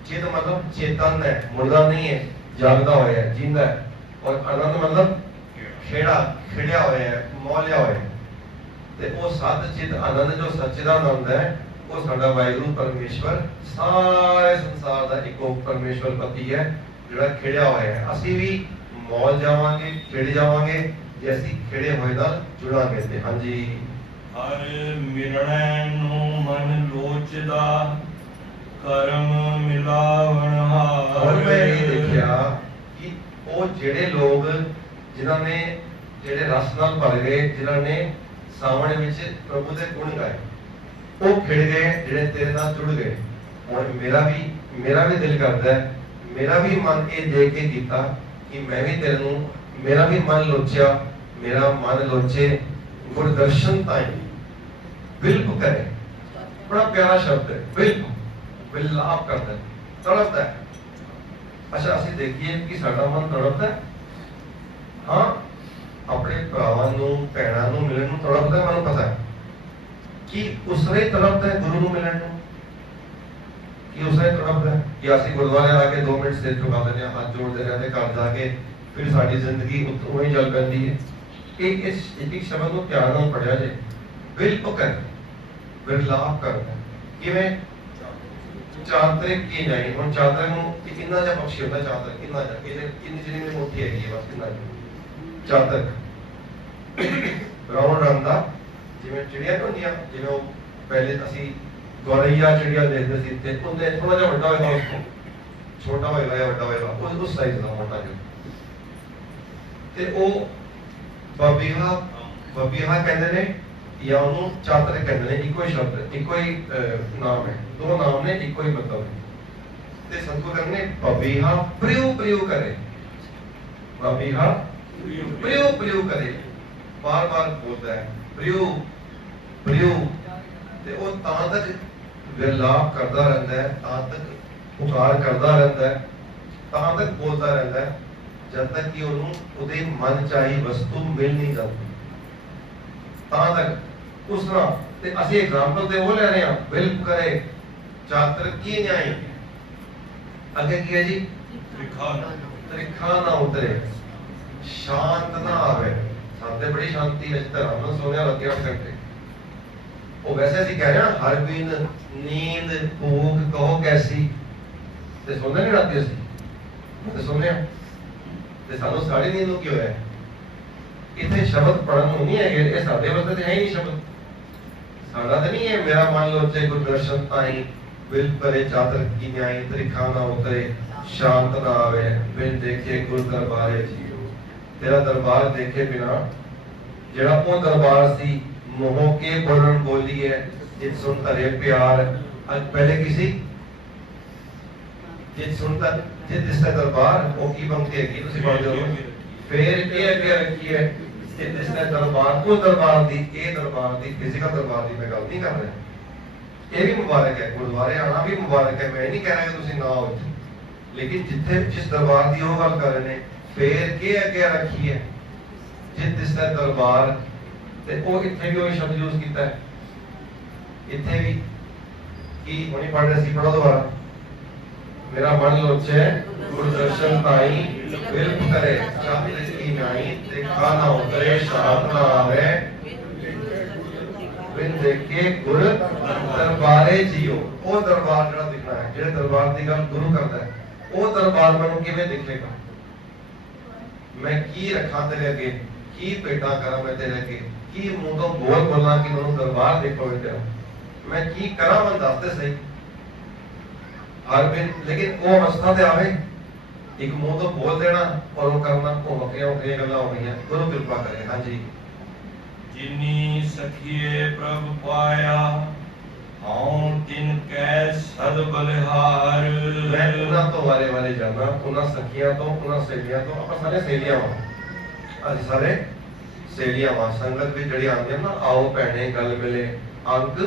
ਚਿਤ ਮਤਲਬ ਚੇਤਨ ਹੈ, ਮੁਰਦਾ ਨਹੀਂ ਹੈ, ਜਾਗਦਾ ਹੋਇਆ ਹੈ, ਜਿੰਦਾ ਹੈ। ਔਰ ਆਨੰਦ ਮਤਲਬ ਖਿੜਿਆ ਹੋਇਆ ਹੈ, ਮੌਲਿਆ ਹੋਇਆ ਹੈ। ਤੇ ਉਹ ਸਤ ਚਿਤ ਆਨੰਦ ਜੋ ਸੱਚਿਦਾਨੰਦ ਹੈ, ਉਹ ਸਾਡਾ ਵਾਹਿਗੁਰੂ ਪਰਮੇਸ਼ਵਰ ਸਾਰੇ ਸੰਸਾਰ ਦਾ ਇੱਕੋ ਪਰਮੇਸ਼ਵਰ ਪਤੀ ਹੈ, ਜਿਹੜਾ ਖਿੜਿਆ ਹੋਇਆ ਹੈ। ਅਸੀਂ ਵੀ ਮੌਲ ਜਾਵਾਂਗੇ, ਖਿੜ ਜਾਵਾਂਗੇ ਜੇ ਅਸੀਂ ਖਿੜੇ ਹੋਏ ਨਾਲ ਜੁੜਾਂਗੇ। ਤੇ ਹਾਂਜੀ, ਹਰ ਮਿਲਣੈ ਨੂੰ ਮਨ ਲੋਚਦਾ, ਕਰਮ ਮਿਲਾਵਣ ਹਾਰ। ਹੁਣ ਮੈਂ ਇਹ ਦੇਖਿਆ ਕਿ ਉਹ ਜਿਹੜੇ ਲੋਕ ਜਿਨ੍ਹਾਂ ਨੇ ਜਿਹੜੇ ਰਸ ਨਾਲ ਭਰ ਗਏ, ਜਿਨ੍ਹਾਂ ਨੇ ਸਾਵਣ ਵਿੱਚ ਪ੍ਰਭੂ ਦੇ ਗੁਣ ਗਾਏ, ਉਹ ਖਿੜ ਗਏ, ਜਿਹੜੇ ਤੇਰੇ ਨਾਲ ਜੁੜ ਗਏ। ਹੁਣ ਮੇਰਾ ਵੀ ਦਿਲ ਕਰਦਾ ਹੈ, ਮੇਰਾ ਵੀ ਮਨ ਇਹ ਦੇਖ ਕੇ ਕੀਤਾ ਕਿ ਮੈਂ ਵੀ ਤੈਨੂੰ, ਮੇਰਾ ਵੀ ਮਨ ਲੋਚਿਆ, ਮੇਰਾ ਮਨ ਲੋਚੇ ਗੁਰਦਰਸ਼ਨ ਤਾਈ ਬਿਲਕੁਲ ਕਰੇ। ਬੜਾ ਪਿਆਰਾ ਸ਼ਬਦ ਹੈ, ਬਿਲਕੁਲ ਵਿਲਾਪ ਕਰਦਾ, ਤੜਪਦਾ ਹੈ। ਅੱਛਾ, ਅਸੀਂ ਦੇਖੀਏ ਕਿ ਸਾਡਾ ਮਨ ਤੜਪਦਾ ਹੈ। ਹਾਂ, ਆਪਣੇ ਭਰਾਵਾਂ ਨੂੰ, ਭੈਣਾਂ ਨੂੰ ਮਿਲਣ ਨੂੰ ਤੜਪਦਾ, ਮੈਨੂੰ ਪਤਾ ਹੈ ਕਿ ਉਸਰੇ ਤੜਪਦਾ ਹੈ ਗੁਰੂ ਨੂੰ ਮਿਲਣ ਨੂੰ, ਕਿ ਉਸਰੇ ਤੜਪਦਾ ਹੈ ਕਿ ਅਸੀਂ ਗੁਰਦੁਆਰੇ ਆ ਕੇ 2 ਮਿੰਟ ਸਿਰ ਝੁਕਾ ਦਿੰਦੇ ਹਾਂ, ਹੱਥ ਜੋੜਦੇ ਰਹਿੰਦੇ, ਘਰ ਜਾ ਕੇ ਫਿਰ ਸਾਡੀ ਜ਼ਿੰਦਗੀ ਉਵੇਂ ਹੀ ਚੱਲ ਪੈਂਦੀ ਹੈ। ਇਹ ਇਸ ਇੱਕ ਸ਼ਬਦ ਨੂੰ ਧਿਆਨ ਨਾਲ ਪੜਿਆ ਜੇ, ਬਿਲਕੁਲ ਕਰ ਵਿਰਲਾਪ ਕਰਦਾ। ਕਿਵੇਂ? ਚਾਤਰਿਕ ਕੀ ਨਹੀਂ। ਹੁਣ ਚਾਤਰਿਕ ਨੂੰ ਕਿੰਨਾ ਜਿਹਾ ਪਕਸ਼ੀ ਹੁੰਦਾ, ਚਾਤਰਿਕ ਕਿੰਨਾ ਜਿਹਾ, ਕਿੰਨੀ ਜਿਹੜੀ ਮੋਟੀ ਹੈਗੀ ਹੈ, ਬਸ ਕਿੰਨਾ ਜਿਹਾ ਚਾਤਰਿਕ ਰਾਉਣ ਰੰਗ ਦਾ, ਜਿਵੇਂ ਚਿੜੀਆਂ ਹੁੰਦੀਆਂ, ਜਿਵੇਂ ਉਹ ਪਹਿਲੇ ਅਸੀਂ ਗੌਰਈਆ ਚਿੜੀਆ ਦੇਖਦੇ ਸੀ, ਤੇ ਉਹਦੇ ਥੋੜਾ ਜਿਹਾ ਵੱਡਾ ਹੋਏਗਾ, ਉਸ ਤੋਂ ਛੋਟਾ ਹੋਏਗਾ ਜਾਂ ਵੱਡਾ ਹੋਏਗਾ, ਉਸ ਸਾਈਜ਼ ਦਾ ਮੋਟਾ ਜਿਹਾ। ਤੇ ਉਹ ਬਬੀਹਾ ਕਹਿੰਦੇ ਨੇ, ਜਾਂ ਉਹਨੂੰ ਚਾਤਰਿਕ ਕਹਿੰਦੇ ਨੇ। ਇੱਕੋ ਹੀ ਸ਼ਬਦ, ਇੱਕੋ ਹੀ ਨਾਮ ਹੈ, 2 ਨਾਮ ਨੇ, ਇੱਕੋ ਹੀ ਮਤਲਬ ਹੈ। ਤੇ ਸਤਿਗੁਰੂ ਕਹਿੰਦੇ ਨੇ ਬਬੀਹਾ ਪ੍ਰਿਯੂ ਕਰੇ, ਬਬੀਹਾ ਪ੍ਰਿਯੂ ਕਰੇ, ਬਾਰ-ਬਾਰ ਬੋਲਦਾ ਹੈ ਪ੍ਰਿਯੂ। ਤੇ ਉਹ ਤਾਂ ਤੱਕ ਵਿਰਲਾਪ ਕਰਦਾ ਰਹਿੰਦਾ ਹੈ, ਤਾਂ ਤੱਕ ਪੁਕਾਰ ਕਰਦਾ ਰਹਿੰਦਾ ਹੈ, ਤਾਂ ਤੱਕ ਬੋਲਦਾ ਰਹਿੰਦਾ ਹੈ, ਜਦ ਤੱਕ ਕਿ ਉਹਨੂੰ ਉਹਦੇ ਮਨ ਚਾਹੀ ਵਸਤੂ ਮਿਲ ਨਹੀਂ ਜਾਂਦੀ, ਤਾਂ ਤੱਕ ਉਸ ਨਾਲ। ਤੇ ਅਸੀਂ ਐਗਜ਼ਾਮਪਲ ਤੇ ਉਹ ਲੈ ਰਹੇ ਹਾਂ, ਬਿਲਕੁਲ ਕਰੇ ਚਾਤਰ ਕੀ ਨਿਆਈ। ਅੱਗੇ ਕੀ ਹੈ ਜੀ? ਤ੍ਰਿਖਾ ਨਾ ਉਤਰੇ, ਸ਼ਾਂਤ ਨਾ ਆਵੇ। ਸਾਡੇ ਬੜੀ ਸ਼ਾਂਤੀ ਵਿੱਚ ਧਰਮ ਨਾਲ ਸੋਹਣਿਆ ਲੱਗਿਆ ਘੰਟੇ। ਉਹ ਵੈਸੇ ਅਸੀਂ ਕਹਿ ਰਹੇ ਹਾਂ, ਹਰ ਬਿਨ ਨੀਂਦ ਭੂਖ ਕਹੋ ਕੈਸੀ, ਤੇ ਸੋਨੇ ਨਹੀਂ ਰਾਤੀ ਅਸੀਂ ਤੇ ਸੋਨੇ। ਤੇ ਸਾਨੂੰ ਸਾਡੀ ਨੀਂਦ ਨੂੰ ਕੀ ਹੋਇਆ? ਇੱਥੇ ਸ਼ਬਦ ਪੜਨ ਨੂੰ ਨਹੀਂ ਹੈਗੇ, ਇਹ ਸਾਡੇ ਵਾਸਤੇ ਤੇ ਹੈ ਹੀ ਨਹੀਂ ਸ਼ਬਦ। ਸਾਡਾ ਤਾਂ ਨਹੀਂ ਹੈ ਮੇਰਾ ਮਨ ਲੋਚੇ ਗੁਰਦਰਸ਼ਨ ਤਾਈ, ਬਿਲ ਪਰੇ ਚਾਤਰ ਕੀ ਨਿਆਈ, ਤ੍ਰਿਖਾ ਨਾ ਉਤਰੇ, ਸ਼ਾਂਤ ਨਾ ਆਵੇ, ਬਿਨ ਦੇਖੇ ਗੁਰ ਦਰਬਾਰੇ ਜੀਓ। ਤੇਰਾ ਦਰਬਾਰ ਦੇਖੇ ਬਿਨਾ, ਜਿਹੜਾ ਉਹ ਦਰਬਾਰ ਸੀ ਮੋਹ ਕੇ ਬੋਲਣ ਬੋਲੀ ਹੈ, ਜਿਤ ਸੁਣ ਧਰੇ ਪਿਆਰ। ਅੱਜ ਪਹਿਲੇ ਕੀ ਸੀ? ਜਿਤ ਸੁਣਦਾ, ਜਿਤ ਦਿਸਦਾ ਦਰਬਾਰ, ਉਹ ਕੀ ਬੰਗਤੀ ਹੈਗੀ, ਤੁਸੀਂ ਪੜ੍ਹਦੇ ਹੋ। ਫੇਰ ਇਹ ਅੱਗੇ ਰੱਖੀ ਹੈ, ਜਿਤ ਦਿਸਦਾ ਦਰਬਾਰ, ਉਹ ਦਰਬਾਰ ਦੀ, ਇਹ ਦਰਬਾਰ ਦੀ, ਫਿਜ਼ੀਕਲ ਦਰਬਾਰ ਦੀ ਮੈਂ ਗੱਲ ਨਹੀਂ ਕਰ ਰਿਹਾ। ਇਹ ਵੀ ਮੁਬਾਰਕ ਹੈ, ਗੁਰਦੁਆਰੇ ਆਣਾ ਵੀ ਮੁਬਾਰਕ ਹੈ, ਮੈਂ ਨਹੀਂ ਕਹਿ ਰਿਹਾ ਕਿ ਤੁਸੀਂ ਨਾ ਆਓ। ਲੇਕਿਨ ਜਿੱਥੇ ਜਿਸ ਦਰਬਾਰ ਦੀ ਉਹ ਗੱਲ ਕਰ ਰਹੇ ਨੇ, ਫੇਰ ਕੀ ਅੱਗੇ ਰੱਖੀ ਹੈ, ਜਿਤ ਦਿਸਦਾ ਦਰਬਾਰ। ਤੇ ਉਹ ਇੱਥੇ ਵੀ ਉਹ ਸ਼ਬਦ ਯੂਜ਼ ਕੀਤਾ ਹੈ। ਇੱਥੇ ਵੀ ਕੀ ਹੁਣੇ ਪੜ੍ਹ ਰਹੇ ਸੀ, ਪੜ੍ਹੋ ਦੁਬਾਰਾ। ਮੇਰਾ ਮਨ ਲੋਚੇ ਗੁਰਦਰਸ਼ਨ ਤਾਈ, ਬਿਰਖ ਕਰੇ ਚਾਤਰਿਕ ਕੀ ਨਿਆਈ, ਤ੍ਰਿਖਾ ਨਾ ਉਤਰੇ, ਸ਼ਾਂਤ ਨਾ ਆਵੇ, ਬਿਨ ਦੇਖੇ ਗੁਰ ਦਰਬਾਰੇ ਜੀਓ। ਉਹ ਦਰਬਾਰ ਜਿਹੜਾ ਦਿਖਣਾ ਹੈ, ਜਿਹੜੇ ਦਰਬਾਰ ਦੀ ਗੱਲ ਗੁਰੂ ਕਰਦਾ ਹੈ, ਉਹ ਦਰਬਾਰ ਮੈਨੂੰ ਕਿਵੇਂ ਦਿਖੇਗਾ? ਮੈਂ ਕੀ ਰੱਖਾਂ ਤੇਰੇ ਅੱਗੇ, ਕੀ ਭੇਟਾਂ ਕਰਾਂ ਮੈਂ ਤੇਰੇ ਅੱਗੇ, ਕੀ ਮੂੰਹ ਤੋਂ ਬੋਲ ਬੋਲਾਂ ਕਿ ਮੈਨੂੰ ਦਰਬਾਰ ਦੇਖੋਗੇ ਤੇਰਾ, ਮੈਂ ਕੀ ਕਰਾਂ? ਮੈਨੂੰ ਦੱਸ ਦੇ ਸਹੀ। ਹਰ ਬਿਨ, ਲੇਕਿਨ ਉਹ ਅਵਸਥਾ ਤੇ ਆਵੇ, ਇੱਕ ਮੂੰਹ ਤੋਂ ਬੋਲ ਦੇਣਾ ਔਰ ਉਹ ਕਰਨਾ, ਉਹ ਵੱਖਰੀਆਂ ਗੱਲਾਂ ਹੋ ਗਈਆਂ। ਗੁਰੂ ਕਿਰਪਾ ਕਰੇ। ਹਾਂਜੀ। ਜਿਨੀ ਸਖੀਏ ਪ੍ਰਭ ਪਾਇਆ, ਹਉ ਤਿਨ ਕੈ ਸਦ ਬਲਿਹਾਰ। ਮੈਂ ਉਹਨਾਂ ਤੋਂ ਵਾਰੇ ਜਾਣਾ, ਉਹਨਾਂ ਸਖੀਆਂ ਤੋਂ, ਉਹਨਾਂ ਸਹੇਲੀਆਂ ਤੋਂ। ਆਪਾਂ ਸਾਰੇ ਸਹੇਲੀਆਂ ਵਾਂ, ਅਸੀਂ ਸਾਰੇ ਸਹੇਲੀਆਂ ਵਾਂ। ਸੰਗਤ ਵੀ ਜਿਹੜੀ ਆਉਂਦੀ ਹੈ ਨਾ, ਆਓ ਭੈਣੇ ਗੱਲ ਮਿਲੇ ਅੰਗ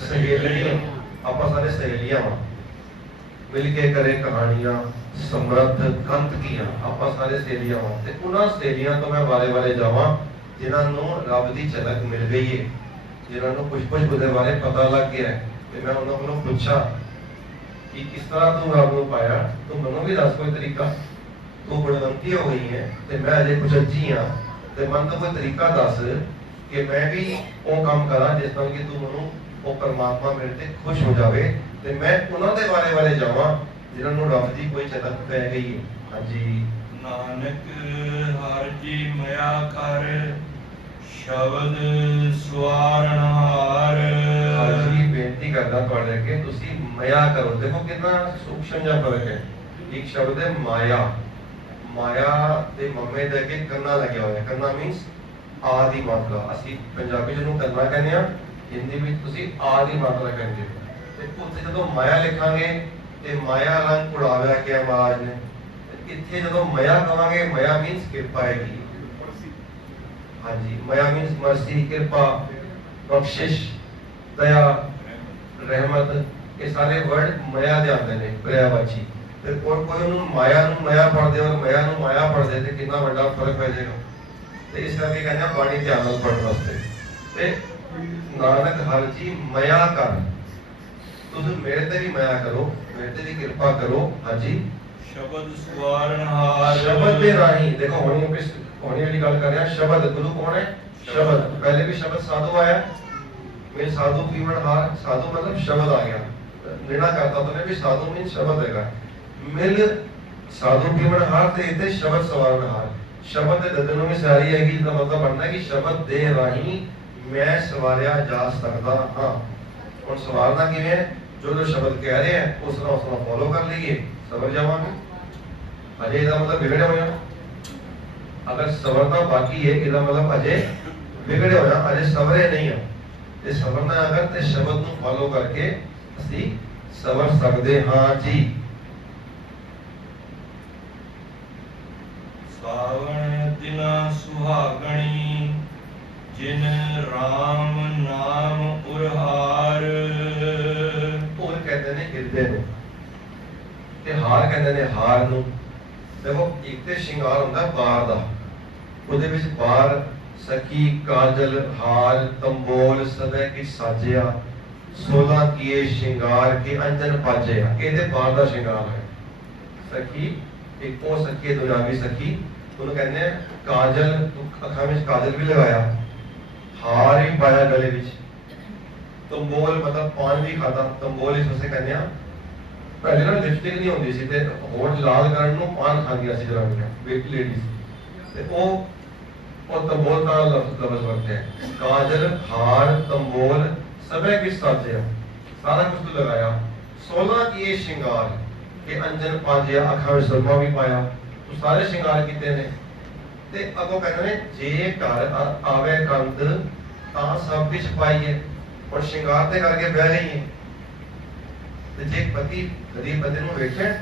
ਸਹੇਲੀਆਂ, ਆਪਾਂ ਸਾਰੇ ਸਹੇਲੀਆਂ ਵਾਂ। ਮਿਲ ਕੇ ਕਰੇ ਕਹਾਣੀਆਂ ਸਮਰੱਥ ਕੰਤ ਕੀਆਂ, ਆਪਾਂ ਸਾਰੇ ਸਹੇਲੀਆਂ ਵਾਂ। ਤੇ ਉਹਨਾਂ ਸਹੇਲੀਆਂ ਤੋਂ ਮੈਂ ਵਾਰੇ ਜਾਵਾਂ ਜਿਨ੍ਹਾਂ ਨੂੰ ਰੱਬ ਦੀ ਝਲਕ ਮਿਲ ਗਈ ਹੈ, ਜਿਨ੍ਹਾਂ ਨੂੰ ਕੁਝ ਉਹਦੇ ਬਾਰੇ ਪਤਾ ਲੱਗ ਗਿਆ ਹੈ, ਤੇ ਮੈਂ ਉਹਨਾਂ ਕੋਲੋਂ ਪੁੱਛਾ ਕਿ ਕਿਸ ਤਰ੍ਹਾਂ ਤੂੰ ਰੱਬ ਨੂੰ ਪਾਇਆ, ਤੂੰ ਮੈਨੂੰ ਵੀ ਦੱਸ ਕੋਈ ਤਰੀਕਾ। ਤੂੰ ਗੁਣਵੰਤੀ ਹੋ ਗਈ ਹੈ ਤੇ ਮੈਂ ਅਜੇ ਕੁਝ ਅੱਛੀ ਹਾਂ, ਤੇ ਮਨ ਤੋਂ ਕੋਈ ਤਰੀਕਾ ਦੱਸ ਕਿ ਮੈਂ ਵੀ ਉਹ ਕੰਮ ਕਰਾਂ ਜਿਸ ਨਾਲ ਕਿ ਤੂੰ ਮੈਨੂੰ ਉਹ ਪਰਮਾਤਮਾ ਮੇਰੇ ਤੇ ਖੁਸ਼ ਹੋ ਜਾਵੇ, ਤੇ ਮੈਂ ਉਹਨਾਂ ਦੇ ਬਾਰੇ ਜਾਵਾਂ ਜਿਨ੍ਹਾਂ ਨੂੰ ਰੱਬ ਦੀ ਕੋਈ ਚਟਕ ਪੈ ਗਈ ਹੈ। ਹਾਂਜੀ ਨਾਨਕ ਹਰਿ ਜੀ ਮਇਆ ਕਰ ਸ਼ਬਦ ਸਵਾਰਨਹਾਰ। ਹਾਂਜੀ ਬੇਨਤੀ ਕਰਦਾ ਤੁਹਾਡੇ ਅੱਗੇ, ਤੁਸੀਂ ਮਾਇਆ ਕਰੋ। ਦੇਖੋ ਕਿੰਨਾ ਸੂਖਸ਼ਮ ਜਿਹਾ ਫਰਕ ਹੈ। ਇੱਕ ਸ਼ਬਦ ਹੈ ਮਾਇਆ, ਮਾਇਆ ਤੇ ਮਮੇ ਦੇ ਅੱਗੇ ਕਰਨਾ ਲੱਗਿਆ ਹੋਇਆ। ਕਰਨਾ ਮੀਨਸ ਆ ਦੀ ਮਾਤਰਾ, ਅਸੀਂ ਪੰਜਾਬੀ ਜਿਹਨੂੰ ਕਰਨਾ ਕਹਿੰਦੇ ਆ, ਹਿੰਦੀ ਵਿੱਚ ਤੁਸੀਂ ਆ ਦੀ ਮਾਤਰਾ ਕਹਿੰਦੇ ਹੋ। ਤੇ ਉੱਥੇ ਜਦੋਂ ਮਾਇਆ ਲਿਖਾਂਗੇ ਤੇ ਮਾਇਆ ਰੰਗ ਉਡਾਵਿਆ ਕਿ ਆਵਾਜ਼ ਨੇ, ਇੱਥੇ ਜਦੋਂ ਮਾਇਆ ਕਵਾਂਗੇ, ਮਾਇਆ ਮੀਨਸ ਕਿਰਪਾ ਹੈਗੀ। ਹਾਂਜੀ ਮਾਇਆ ਮੀਨਸ ਮਰਸੀ, ਕਿਰਪਾ, ਬਖਸ਼ਿਸ਼, ਦਇਆ, ਰਹਿਮਤ, ਇਹ ਸਾਰੇ ਵਰਡ ਮਾਇਆ ਦੇ ਆਉਂਦੇ ਨੇ ਪਰਿਆਵਾਚੀ। ਤੇ ਕੋਈ ਉਹਨੂੰ ਮਾਇਆ ਨੂੰ ਮਾਇਆ ਪੜ੍ਹਦੇ ਔਰ ਮਾਇਆ ਨੂੰ ਮਾਇਆ ਪੜ੍ਹਦੇ ਤੇ ਕਿੰਨਾ ਵੱਡਾ ਫਰਕ ਪੈ ਜਾਏਗਾ। ਤੇ ਇਸ ਕਰਕੇ ਕਹਿੰਦੇ ਆ ਬਾਣੀ ਧਿਆਨ ਨਾਲ ਪੜ੍ਹਨ ਵਾਸਤੇ। ਤੇ ਨਾਨਕ ਹਰਿ ਜੀ ਮਾਇਆ ਕਰ, ਤੁਸੀਂ ਮੇਰੇ ਤੇ ਵੀ ਮਾਇਆ ਕਰੋ, ਮੇਰੇ ਤੇ ਵੀ ਕਿਰਪਾ ਕਰੋ। ਹਾਂਜੀ ਸ਼ਬਦ ਸਵਾਰਨਹਾਰ। ਸ਼ਬਦ ਦੇ ਰਾਹੀਂ ਦੇਖੋ ਹੋਣੀ ਵਾਲੀ ਗੱਲ ਕਰ ਰਿਹਾ। ਸ਼ਬਦ ਗੁਰੂ ਕੌਣ ਹੈ? ਸ਼ਬਦ। ਪਹਿਲੇ ਵੀ ਸ਼ਬਦ ਸਾਧੂ ਆਇਆ, ਮੇਰੇ ਸਾਧੂ ਪੀਵਨਹਾਰ, ਸਾਧੂ ਮਤਲਬ ਸ਼ਬਦ ਆ ਗਿਆ। ਨਿਰਣਾ ਕਰਤਾ ਉਹਨੇ ਵੀ ਸਾਧੂ ਮੀਨ ਸ਼ਬਦ ਹੈਗਾ। ਮਿਲ ਸਾਧੂ ਪੀਵਨਹਾਰ ਤੇ ਇੱਥੇ ਸ਼ਬਦ ਸਵਾਰਨਹਾਰ। ਸ਼ਬਦ ਦੇ ਦਦ ਨੂੰ ਵੀ ਸਾਰੀ ਹੈਗੀ, ਜਿਹਦਾ ਮਤਲਬ ਬਣਦਾ ਕਿ ਸ਼ਬਦ ਦੇ ਰਾਹੀਂ ਮੈਂ ਸਵਾਰਿਆ ਜਾ ਸਕਦਾ ਹਾਂ। ਹੁਣ ਸਵਾਰਨਾ ਕਿਵੇਂ ਹੈ? ਜੋ ਸ਼ਬਦ ਕਹਿ ਰਹੇ ਹੈ ਉਸ ਨੂੰ ਫੋਲੋ ਕਰ ਲਈਏ, ਸਵਰ ਜਾਵਾਂਗੇ। ਅਜੇ ਇਹਦਾ ਮਤਲਬ ਵਿਗੜਿਆ ਹੋਇਆ। ਅਗਰ ਸਵਰਨਾ ਬਾਕੀ ਹੈ ਇਹਦਾ ਮਤਲਬ ਅਜੇ ਵਿਗੜਿਆ ਹੋਇਆ, ਅਜੇ ਸਵਰੇ ਨਹੀਂ ਆ। ਤੇ ਸਵਰਨਾ ਅਗਰ ਤੇ ਸ਼ਬਦ ਨੂੰ ਫੋਲੋ ਕਰਕੇ ਅਸੀਂ ਸਵਰ ਸਕਦੇ ਹਾਂ ਜੀ। ਸਾਵਣ ਦਿਨਾ ਸੁਹਾਗਣੀ ਜਿਨ ਰਾਮ ਨਾਮ ਉਰਹਾਰ। ਉਹ ਕਹਿੰਦੇ ਨੇ ਹਿਰਦੇ ਨੂੰ, ਤੇ ਹਾਰ ਕਹਿੰਦੇ ਨੇ ਹਾਰ ਨੂੰ। ਦੇਖੋ ਇੱਕ ਤੇ ਸ਼ਿੰਗਾਰ ਹੁੰਦਾ ਬਾਰ ਦਾ, ਉਹਦੇ ਵਿੱਚ ਬਾਰ, ਸਖੀ, ਕਾਜਲ, ਹਾਰ, ਤੰਬੋਲ, ਸਭੈ ਕੀ ਸਾਜਿਆ, 16 ਕੀਏ ਸ਼ਿੰਗਾਰ ਕੇ ਅੰਜਨ ਪਾਜਿਆ। ਇਹਦੇ ਬਾਰ ਦਾ ਸ਼ਿੰਗਾਰ ਹੈ। ਸਖੀ ਇੱਕ ਉਹ ਸਖੀ ਦੁਨਾਵੀ ਸਖੀ, ਉਹਨੂੰ ਕਹਿੰਦੇ ਆ ਕਾਜਲ, ਅੱਖਾਂ ਵਿੱਚ ਕਾਜਲ ਵੀ ਲਗਾਇਆ, ਹਾਰ ਵੀ ਪਾਇਆ ਗਲੇ ਵਿੱਚ, ਤੰਬੋਲ ਮਤਲਬ ਪਾਨ ਵੀ ਖਾਦਾ। ਤੰਬੋਲ ਇਸ ਵਾਸਤੇ ਕਹਿੰਦੇ ਆ, ਪਹਿਲੇ ਨਾਲ ਲਿਪਸਟਿਕ ਨਹੀਂ ਹੁੰਦੀ ਸੀ ਤੇ ਹੋਠ ਲਾਲ ਕਰਨ ਨੂੰ ਪਾਨ ਖਾਂਦੀਆਂ ਸੀ ਜਨਾਨੀਆਂ, ਬੇਟੀ ਲੇਡੀਜ਼। ਤੇ ਉਹ ਤੰਬੋਲ ਦਾ ਲਫ਼ਜ਼ ਵਰਤਿਆ ਹੈ। ਕਾਜਲ, ਹਾਰ, ਤੰਬੋਲ, ਸਭੈ ਕਿਸ ਸਾਜਿਆ, ਸਾਰਾ ਕੁਝ ਲਗਾਇਆ। 16 ਕੀਏ ਸ਼ਿੰਗਾਰ ਕੇ ਅੰਜਨ ਪਾਜਿਆ, ਅੱਖਾਂ ਵਿੱਚ ਸੁਰਮਾ ਵੀ ਪਾਇਆ। ਉਹ ਸਾਰੇ ਸ਼ਿੰਗਾਰ ਕੀਤੇ ਨੇ। ਤੇ ਅੱਗੋਂ ਕਹਿੰਦੇ ਨੇ ਜੇ ਘਰ ਆਵੇ ਕੰਦ ਤਾਂ ਸਭ ਕੁਝ ਪਾਈਏ। ਹੁਣ ਸ਼ਿੰਗਾਰ ਤੇ ਕਰਕੇ ਬਹਿ ਗਈ ਹੈ, ਤੇ ਜੇ ਪਤੀ ਕਦੀ ਪਤੀ ਨੂੰ ਵੇਖਿਆ,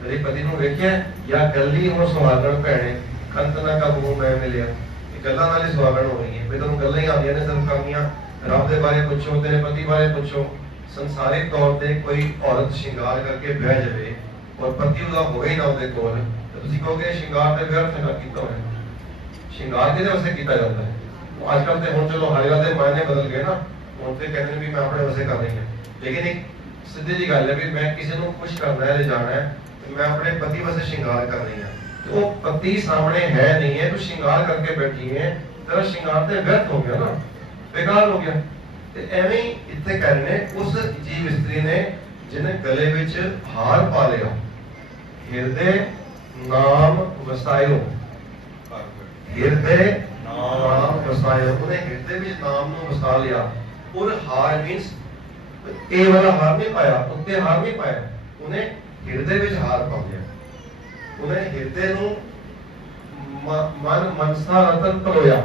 ਕਦੀ ਪਤੀ ਨੂੰ ਵੇਖਿਆ ਜਾਂ ਗੱਲੀ ਹੁਣ ਸੁਹਾਗਣ ਭੈਣੇ ਕੰਤਨਾ ਕਾ ਬਹੂ ਮੈਂ ਮਿਲਿਆ, ਇਹ ਗੱਲਾਂ ਨਾਲ ਹੀ ਸੁਹਾਗਣ ਹੋ ਰਹੀ ਹੈ। ਵੀ ਤੁਹਾਨੂੰ ਗੱਲਾਂ ਹੀ ਆਉਂਦੀਆਂ ਨੇ ਸਿਰਫ ਕਰਨੀਆਂ। ਰੱਬ ਦੇ ਬਾਰੇ ਪੁੱਛੋ, ਤੇਰੇ ਪਤੀ ਬਾਰੇ ਪੁੱਛੋ। ਸੰਸਾਰਿਕ ਤੌਰ ਤੇ ਕੋਈ ਔਰਤ ਸ਼ਿੰਗਾਰ ਕਰਕੇ ਬਹਿ ਜਾਵੇ ਔਰ ਪਤੀ ਉਹਦਾ ਹੋਵੇ ਹੀ ਨਾ ਉਹਦੇ ਕੋਲ, ਤੇ ਤੁਸੀਂ ਕਹੋਗੇ ਸ਼ਿੰਗਾਰ ਤੇ ਵਿਅਰਥ ਨਾ ਕੀਤਾ ਹੋਇਆ। ਸ਼ਿੰਗਾਰ ਕਿਹਦੇ ਵਾਸਤੇ ਕੀਤਾ ਜਾਂਦਾ ਹੈ? ਅੱਜ ਕੱਲ ਤੇ ਹੁਣ ਚਲੋ ਹਰ ਗੱਲ ਦੇ ਮਾਇਨੇ ਬਦਲ ਗਏ ਨਾ, ਹੁਣ ਤੇ ਕਹਿੰਦੇ ਨੇ ਵੀ ਮੈਂ ਆਪਣੇ ਵਾਸਤੇ ਕਰ ਰਹੀ ਹਾਂ। ਲੇਕਿਨ ਇੱਕ ਸਿੱਧੀ ਜੀ ਗੱਲ ਹੈ ਵੀ ਮੈਂ ਕਿਸੇ ਨੂੰ ਖੁਸ਼ ਕਰਨਾ ਹੈ, ਲਿਜਾਣਾ ਹੈ, ਤੇ ਮੈਂ ਆਪਣੇ ਪਤੀ ਵਾਸਤੇ ਸ਼ਿੰਗਾਰ ਕਰ ਰਹੀ ਹਾਂ। ਤੇ ਉਹ ਪਤੀ ਸਾਹਮਣੇ ਹੈ ਨਹੀਂ ਹੈ, ਤੂੰ ਸ਼ਿੰਗਾਰ ਕਰਕੇ ਬੈਠੀ ਹੈ, ਤੇਰਾ ਸ਼ਿੰਗਾਰ ਤੇ ਵਿਅਰਥ ਹੋ ਗਿਆ ਨਾ, ਬੇਕਾਰ ਹੋ ਗਿਆ। ਤੇ ਐਵੇਂ ਹੀ ਇੱਥੇ ਕਹਿ ਰਹੇ ਨੇ ਉਸ ਜੀਵ ਇਸਤਰੀ ਨੇ ਜਿਹਨੇ ਗਲੇ ਵਿੱਚ ਹਾਰ ਪਾ ਲਿਆ, ਹਿਰਦੇ ਨਾਮ ਵਸਾਇਓ, ਹਿਰਦੇ ਨਾਮ ਵਸਾਇਓ, ਉਹਨੇ ਹਿਰਦੇ ਵਿੱਚ ਨਾਮ ਨੂੰ ਵਸਾ ਲਿਆ। ਔਰ ਹਾਰ ਮੀਨਸ ਇਹ ਵਾਲਾ ਹਾਰ ਨਹੀਂ ਪਾਇਆ, ਉੱਤੇ ਹਾਰ ਨਹੀਂ ਪਾਇਆ, ਉਹਨੇ ਹਿਰਦੇ ਵਿੱਚ ਹਾਰ ਪਾ ਲਿਆ। ਉਹਨੇ ਹਿਰਦੇ ਨੂੰ ਮਨ ਮਨਸਾ ਰਤਨ ਪਲੋਇਆ,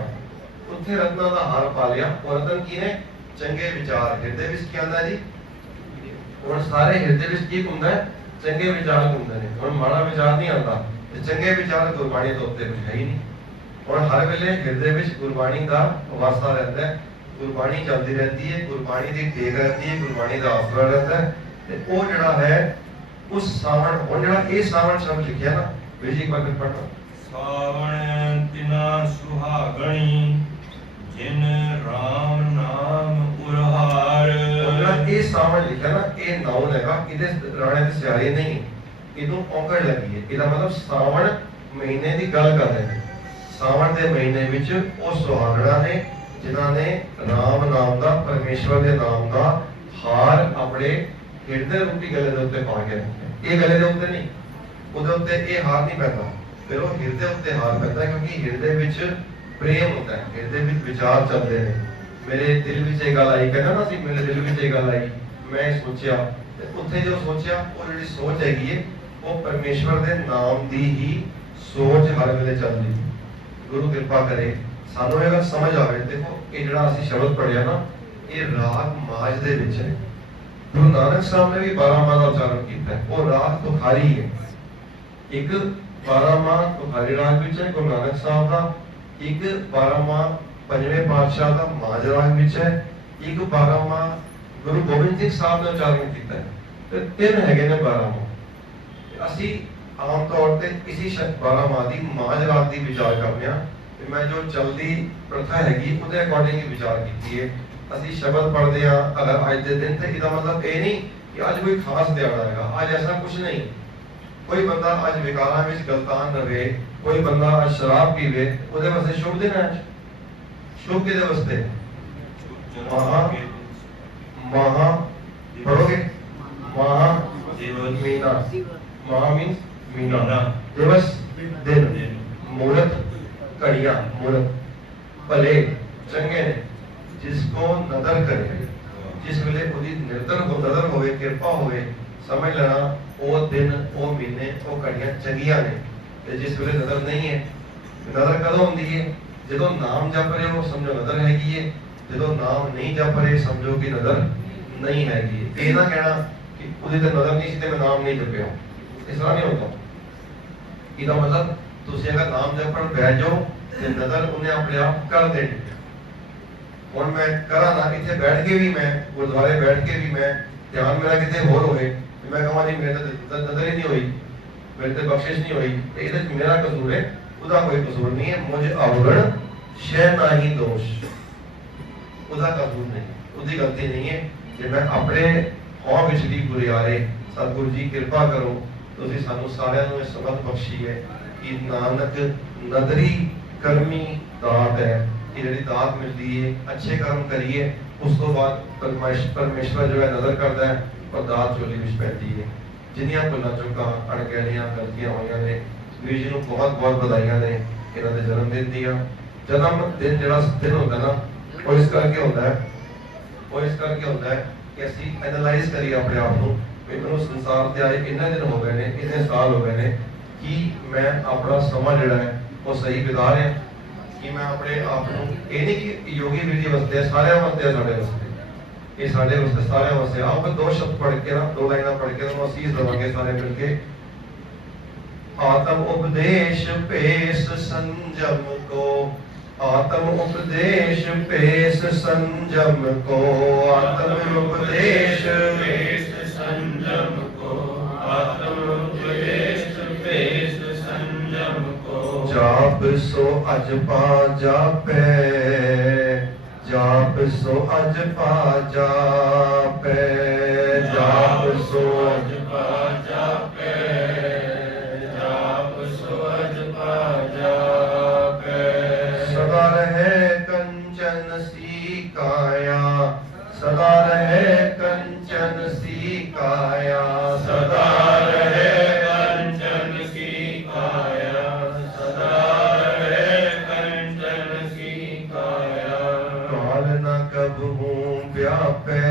ਉੱਥੇ ਰਤਨਾਂ ਦਾ ਹਾਰ ਪਾ ਲਿਆ। ਔਰ ਰਤਨ ਕੀ ਨੇ? ਚੰਗੇ ਵਿਚਾਰ। ਹਿਰਦੇ ਵਿੱਚ ਕੀ ਆਉਂਦਾ ਜੀ? ਹੁਣ ਸਾਰੇ ਹਿਰਦੇ ਵਿੱਚ ਕੀ ਹੁੰਦਾ ਹੈ? ਚੰਗੇ ਵਿਚਾਰ ਹੁੰਦੇ ਨੇ। ਹੁਣ ਮਾੜਾ ਵਿਚਾਰ ਨਹੀਂ ਆਉਂਦਾ, ਤੇ ਚੰਗੇ ਵਿਚਾਰ ਗੁਰਬਾਣੀ ਤੋਂ ਉੱਤੇ ਕੁਝ ਹੈ ਹੀ ਨਹੀਂ। ਹੁਣ ਹਰ ਵੇਲੇ ਹਿਰਦੇ ਵਿੱਚ ਗੁਰਬਾਣੀ ਦਾ ਵਾਸਾ ਰਹਿੰਦਾ ਹੈ, ਗੁਰਬਾਣੀ ਚੱਲਦੀ ਰਹਿੰਦੀ ਹੈ, ਗੁਰਬਾਣੀ ਦੀ ਟੇਕ ਰਹਿੰਦੀ ਹੈ, ਗੁਰਬਾਣੀ ਦਾ ਆਸਰਾ ਰਹਿੰਦਾ ਹੈ। ਤੇ ਉਹ ਜਿਹੜਾ ਹੈ ਉਸ ਸਾਵਣ, ਹੁਣ ਜਿਹੜਾ ਇਹ ਸਾਵਣ ਸ਼ਬਦ ਲਿਖਿਆ ਨਾ, ਵੇਜੀ ਇੱਕ ਵਾਰ ਪੜ੍ਹੋ। ਸਾਵਣ ਤਿਨਾ ਸੁਹਾਗਣੀ ਜਿਨ ਰਾਮ ਸਾਵਣ ਲਿਖਿਆ ਨਾ, ਇਹ ਨਾਉਨ ਹੈਗਾ, ਇਹਦੇ ਰਾਣੇ ਦੇ ਸਿਆਰੇ ਨਹੀਂ, ਇਹਨੂੰ ਔਂਕੜ ਲੱਗੀ ਹੈ। ਇਹਦਾ ਮਤਲਬ ਸਾਵਣ ਮਹੀਨੇ ਦੀ ਗੱਲ ਕਰ ਰਹੇ ਨੇ। ਸਾਵਣ ਦੇ ਮਹੀਨੇ ਵਿੱਚ ਉਹ ਸੁਹਾਗਣਾ ਨੇ ਜਿਨ੍ਹਾਂ ਨੇ ਰਾਮ ਨਾਮ ਦਾ, ਪਰਮੇਸ਼ਵਰ ਦੇ ਨਾਮ ਦਾ ਹਾਰ ਆਪਣੇ ਹਿਰਦੇ ਰੂਪੀ ਗਲੇ ਦੇ ਉੱਤੇ ਪਾ ਕੇ ਰੱਖਿਆ। ਇਹ ਗਲੇ ਦੇ ਉੱਤੇ ਨਹੀਂ, ਉਹਦੇ ਉੱਤੇ ਇਹ ਹਾਰ ਨਹੀਂ ਪੈਂਦਾ, ਫਿਰ ਉਹ ਹਿਰਦੇ ਉੱਤੇ ਹਾਰ ਪੈਂਦਾ, ਕਿਉਂਕਿ ਹਿਰਦੇ ਵਿੱਚ ਪ੍ਰੇਮ ਹੁੰਦਾ ਹੈ, ਹਿਰਦੇ ਵਿੱਚ ਵਿਚਾਰ ਚੱਲਦੇ ਨੇ। ਮੇਰੇ ਦਿਲ ਵਿੱਚ ਇਹ ਗੱਲ ਆਈ, ਕਹਿੰਦਾ ਨਾ ਸੀ ਮੇਰੇ ਦਿਲ ਵਿੱਚ ਇਹ ਗੱਲ ਆਈ, ਮੈਂ ਸੋਚਿਆ, ਤੇ ਉੱਥੇ ਜੋ ਸੋਚਿਆ ਉਹ ਜਿਹੜੀ ਸੋਚ ਹੈਗੀ ਹੈ ਉਹ ਪਰਮੇਸ਼ਵਰ ਦੇ ਨਾਮ ਦੀ ਹੀ ਸੋਚ ਹਰ ਵੇਲੇ ਚੱਲਦੀ। ਗੁਰੂ ਕਿਰਪਾ ਕਰੇ ਸਾਨੂੰ ਇਹ ਗੱਲ ਸਮਝ ਆਵੇ। ਦੇਖੋ ਇਹ ਜਿਹੜਾ ਅਸੀਂ ਸ਼ਬਦ ਪੜਿਆ ਨਾ, ਇਹ ਰਾਗ ਮਾਝ ਦੇ ਵਿੱਚ ਹੈ। ਗੁਰੂ ਨਾਨਕ ਸਾਹਿਬ ਨੇ ਵੀ 12 ਮਾਹ ਦਾ ਉਚਾਰਨ ਕੀਤਾ ਹੈ, ਉਹ ਰਾਗ ਤੁਖਾਰੀ ਹੈ। ਇੱਕ 12 ਮਾਹ ਤੁਖਾਰੀ ਰਾਗ ਵਿੱਚ ਹੈ ਗੁਰੂ ਨਾਨਕ ਸਾਹਿਬ ਦਾ, ਇੱਕ 12 ਮਾਹ ਪੰਜਵੇਂ ਪਾਤਸ਼ਾਹ ਦਾ ਮਾਝ ਰਾਗ ਵਿੱਚ ਹੈ, ਇੱਕ 12 ਮਾਹ ਗੁਰੂ ਗੋਬਿੰਦ ਸਿੰਘ ਸਾਹਿਬ ਨੇ ਉਚਾਰਨ ਕੀਤਾ ਹੈ। ਤੇ ਤਿੰਨ ਹੈਗੇ ਨੇ 12 ਮਾਹ। ਅਸੀਂ ਆਮ ਤੌਰ ਤੇ ਇਸੇ 12 ਮਾਹ ਦੀ ਮਾਝ ਰਾਗ ਦੀ ਵਿਚਾਰ ਕਰਦੇ ਹਾਂ, ਤੇ ਮੈਂ ਜੋ ਚਲਦੀ ਪ੍ਰਥਾ ਹੈਗੀ ਉਹਦੇ ਅਕੋਰਡਿੰਗ ਹੀ ਵਿਚਾਰ ਕੀਤੀ ਹੈ। ਅਸੀਂ ਸ਼ਬਦ ਪੜ੍ਹਦੇ ਹਾਂ ਅਗਰ ਅੱਜ ਦੇ ਦਿਨ, ਤੇ ਇਹਦਾ ਮਤਲਬ ਇਹ ਨਹੀਂ ਕਿ ਅੱਜ ਕੋਈ ਖਾਸ ਦਿਹਾੜਾ ਹੈਗਾ, ਅੱਜ ਐਸਾ ਕੁਝ ਨਹੀਂ। ਕੋਈ ਬੰਦਾ ਅੱਜ ਵਿਕਾਰਾਂ ਵਿੱਚ ਗਲਤਾਨ ਰਵੇ, ਕੋਈ ਬੰਦਾ ਅੱਜ ਸ਼ਰਾਬ ਪੀਵੇ, ਉਹਦੇ ਵਾਸਤੇ ਸ਼ੁਭ ਦਿਨ ਹੈ। ਸ਼ੁਭ ਕਿਹਦੇ ਵਾਸਤੇ? ਮਹਾ ਪੜੋਗੇ, ਮਹਾ ਮਹੀਨਾ, ਮਹਾ ਮੀਨਸ ਮਹੀਨਾ, ਦਿਵਸ ਦਿਨ, ਮੂਰਤ ਘੜੀਆਂ, ਮੂਰਤ ਭਲੇ ਚੰਗੇ ਨੇ। ਜਿਸ ਕੋ ਨਦਰ ਕਰੇ, ਜਿਸ ਵੇਲੇ ਉਹਦੀ ਨਜ਼ਰ ਹੋਵੇ, ਕਿਰਪਾ ਹੋਵੇ, ਸਮਝ ਲੈਣਾ ਉਹ ਦਿਨ, ਉਹ ਮਹੀਨੇ, ਉਹ ਘੜੀਆਂ ਚੰਗੀਆਂ ਨੇ। ਤੇ ਜਿਸ ਵੇਲੇ ਨਜ਼ਰ ਨਹੀਂ ਹੈ, ਨਜ਼ਰ ਕਦੋਂ ਹੁੰਦੀ ਹੈ? ਜਦੋਂ ਨਾਮ ਜਪ ਰਹੇ ਹੋ ਸਮਝੋ ਨਜ਼ਰ ਹੈਗੀ ਹੈ, ਜਦੋਂ ਨਾਮ ਨਹੀਂ ਜਪ ਰਹੇ ਸਮਝੋ ਕਿ ਨਜ਼ਰ ਨਹੀਂ ਹੈਗੀ। ਇਹ ਨਾ ਕਹਿਣਾ ਕਿ ਉਹਦੀ ਤੇ ਨਜ਼ਰ ਨਹੀਂ ਸੀ ਤੇ ਮੈਂ ਨਾਮ ਨਹੀਂ ਜਪਿਆ, ਇਸ ਤਰ੍ਹਾਂ ਨਹੀਂ ਹੁੰਦਾ। ਇਹਦਾ ਮਤਲਬ ਤੁਸੀਂ ਅਗਰ ਨਾਮ ਜਪਣ ਬੈਠ ਜਾਓ ਤੇ ਨਜ਼ਰ ਉਹਨੇ ਆਪਣੇ ਆਪ ਕਰ ਦੇਣੀ। ਹੁਣ ਮੈਂ ਕਰਾਂ ਨਾ, ਇੱਥੇ ਬੈਠ ਕੇ ਵੀ ਮੈਂ, ਗੁਰਦੁਆਰੇ ਬੈਠ ਕੇ ਵੀ ਮੈਂ, ਧਿਆਨ ਮੇਰਾ ਕਿਤੇ ਹੋਰ ਹੋਵੇ, ਮੈਂ ਕਹਾਂ ਜੀ ਮੇਰੇ ਤਾਂ ਨਜ਼ਰ ਹੀ ਨਹੀਂ ਹੋਈ, ਮੇਰੇ ਤੇ ਬਖਸ਼ਿਸ਼ ਨਹੀਂ ਹੋਈ, ਤੇ ਇਹਦੇ ਚ ਮੇਰਾ ਕਸੂਰ ਹੈ, ਉਹਦਾ ਕੋਈ ਕਸੂਰ ਨਹੀਂ ਹੈ। ਮੁਝ ਅਵਗਣ ਸ਼ੈ ਨਾਹੀ ਦੋਸ਼, ਉਹਦਾ ਕਸੂਰ ਨਹੀਂ, ਉਹਦੀ ਗਲਤੀ ਨਹੀਂ ਹੈ। ਜੇ ਮੈਂ ਆਪਣੇ ਹੌਂ ਵਿੱਚ ਦੀ ਗੁਰਿਆਰੇ, ਸਤਿਗੁਰੂ ਜੀ ਕਿਰਪਾ ਕਰੋ, ਤੁਸੀਂ ਸਾਨੂੰ ਸਾਰਿਆਂ ਨੂੰ ਇਹ ਸਮਝ ਬਖਸ਼ੀ ਹੈ ਕਿ ਨਾਨਕ ਨਦਰੀ ਕਰਮੀ ਦਾਤ ਹੈ। ਇਹ ਜਿਹੜੀ ਦਾਤ ਮਿਲਦੀ ਹੈ, ਅੱਛੇ ਕਰਮ ਕਰੀਏ, ਉਸ ਤੋਂ ਬਾਅਦ ਪਰਮੇਸ਼ਵਰ ਜੋ ਹੈ ਨਜ਼ਰ ਕਰਦਾ ਹੈ, ਔਰ ਦਾਤ ਝੋਲੀ ਵਿੱਚ ਪੈਂਦੀ ਹੈ। ਜਿੰਨੀਆਂ ਭੁੱਲਾਂ ਚੁੱਕਾਂ, ਅਣਗਹਿਲੀਆਂ, ਗਲਤੀਆਂ ਹੋਈਆਂ ਨੇ, ਵੀਰ ਜੀ ਨੂੰ ਬਹੁਤ ਬਹੁਤ ਵਧਾਈਆਂ ਨੇ ਇਹਨਾਂ ਦੇ ਜਨਮ ਦਿਨ ਦੀਆਂ। ਜਨਮ ਦਿਨ ਜਿਹੜਾ ਦਿਨ ਹੁੰਦਾ ਨਾ, ਉਹ ਇਸ ਕਰਕੇ ਹੁੰਦਾ ਹੈ, ਕਿ ਅਸੀਂ ਐਨਾਲਾਈਜ਼ ਕਰੀਏ ਆਪਣੇ ਆਪ ਨੂੰ, ਵੀ ਮੈਨੂੰ ਸੰਸਾਰ ਤੇ ਆਏ ਇੰਨੇ ਦਿਨ ਹੋ ਗਏ ਨੇ, ਇੰਨੇ ਸਾਲ ਹੋ ਗਏ ਨੇ, ਕਿ ਮੈਂ ਆਪਣਾ ਸਮਾਂ ਜਿਹੜਾ ਹੈ ਉਹ ਸਹੀ ਬਿਤਾ ਰਿਹਾ, ਕਿ ਮੈਂ ਆਪਣੇ ਆਪ ਨੂੰ, ਇਹ ਨਹੀਂ ਕਿ ਯੋਗੀ ਵੀਰ ਜੀ ਵਾਸਤੇ, ਸਾਰਿਆਂ ਵਾਸਤੇ, ਸਾਡੇ ਵਾਸਤੇ, ਇਹ ਸਾਡੇ ਵਾਸਤੇ, ਸਾਰਿਆਂ ਵਾਸਤੇ। ਆਓ ਮੈਂ 2 ਸ਼ਬਦ ਪੜ੍ਹ ਕੇ ਨਾ, 2 ਲਾਈਨਾਂ ਪੜ੍ਹ ਕੇ ਤੁਹਾਨੂੰ ਅਸੀਸ ਦੇਵਾਂਗੇ ਸਾਰੇ ਮਿਲ ਕੇ। आत्म उपदेश पेश संजम को, आत्म उपदेश पेश संजम को, आत्म उपदेश पेश संजम को, आत्म उपदेश पेश संजम को। जाप सो अज पा जापे, जाप सो अज पा जापे, जाप सो अज पा जापे, सदा रहे कंचन सी काया, सदा रहे कंचन सी काया, सदा रहे कंचन सी काया, सदा रहे कंचन सी काया। काल न कबहू व्यापे,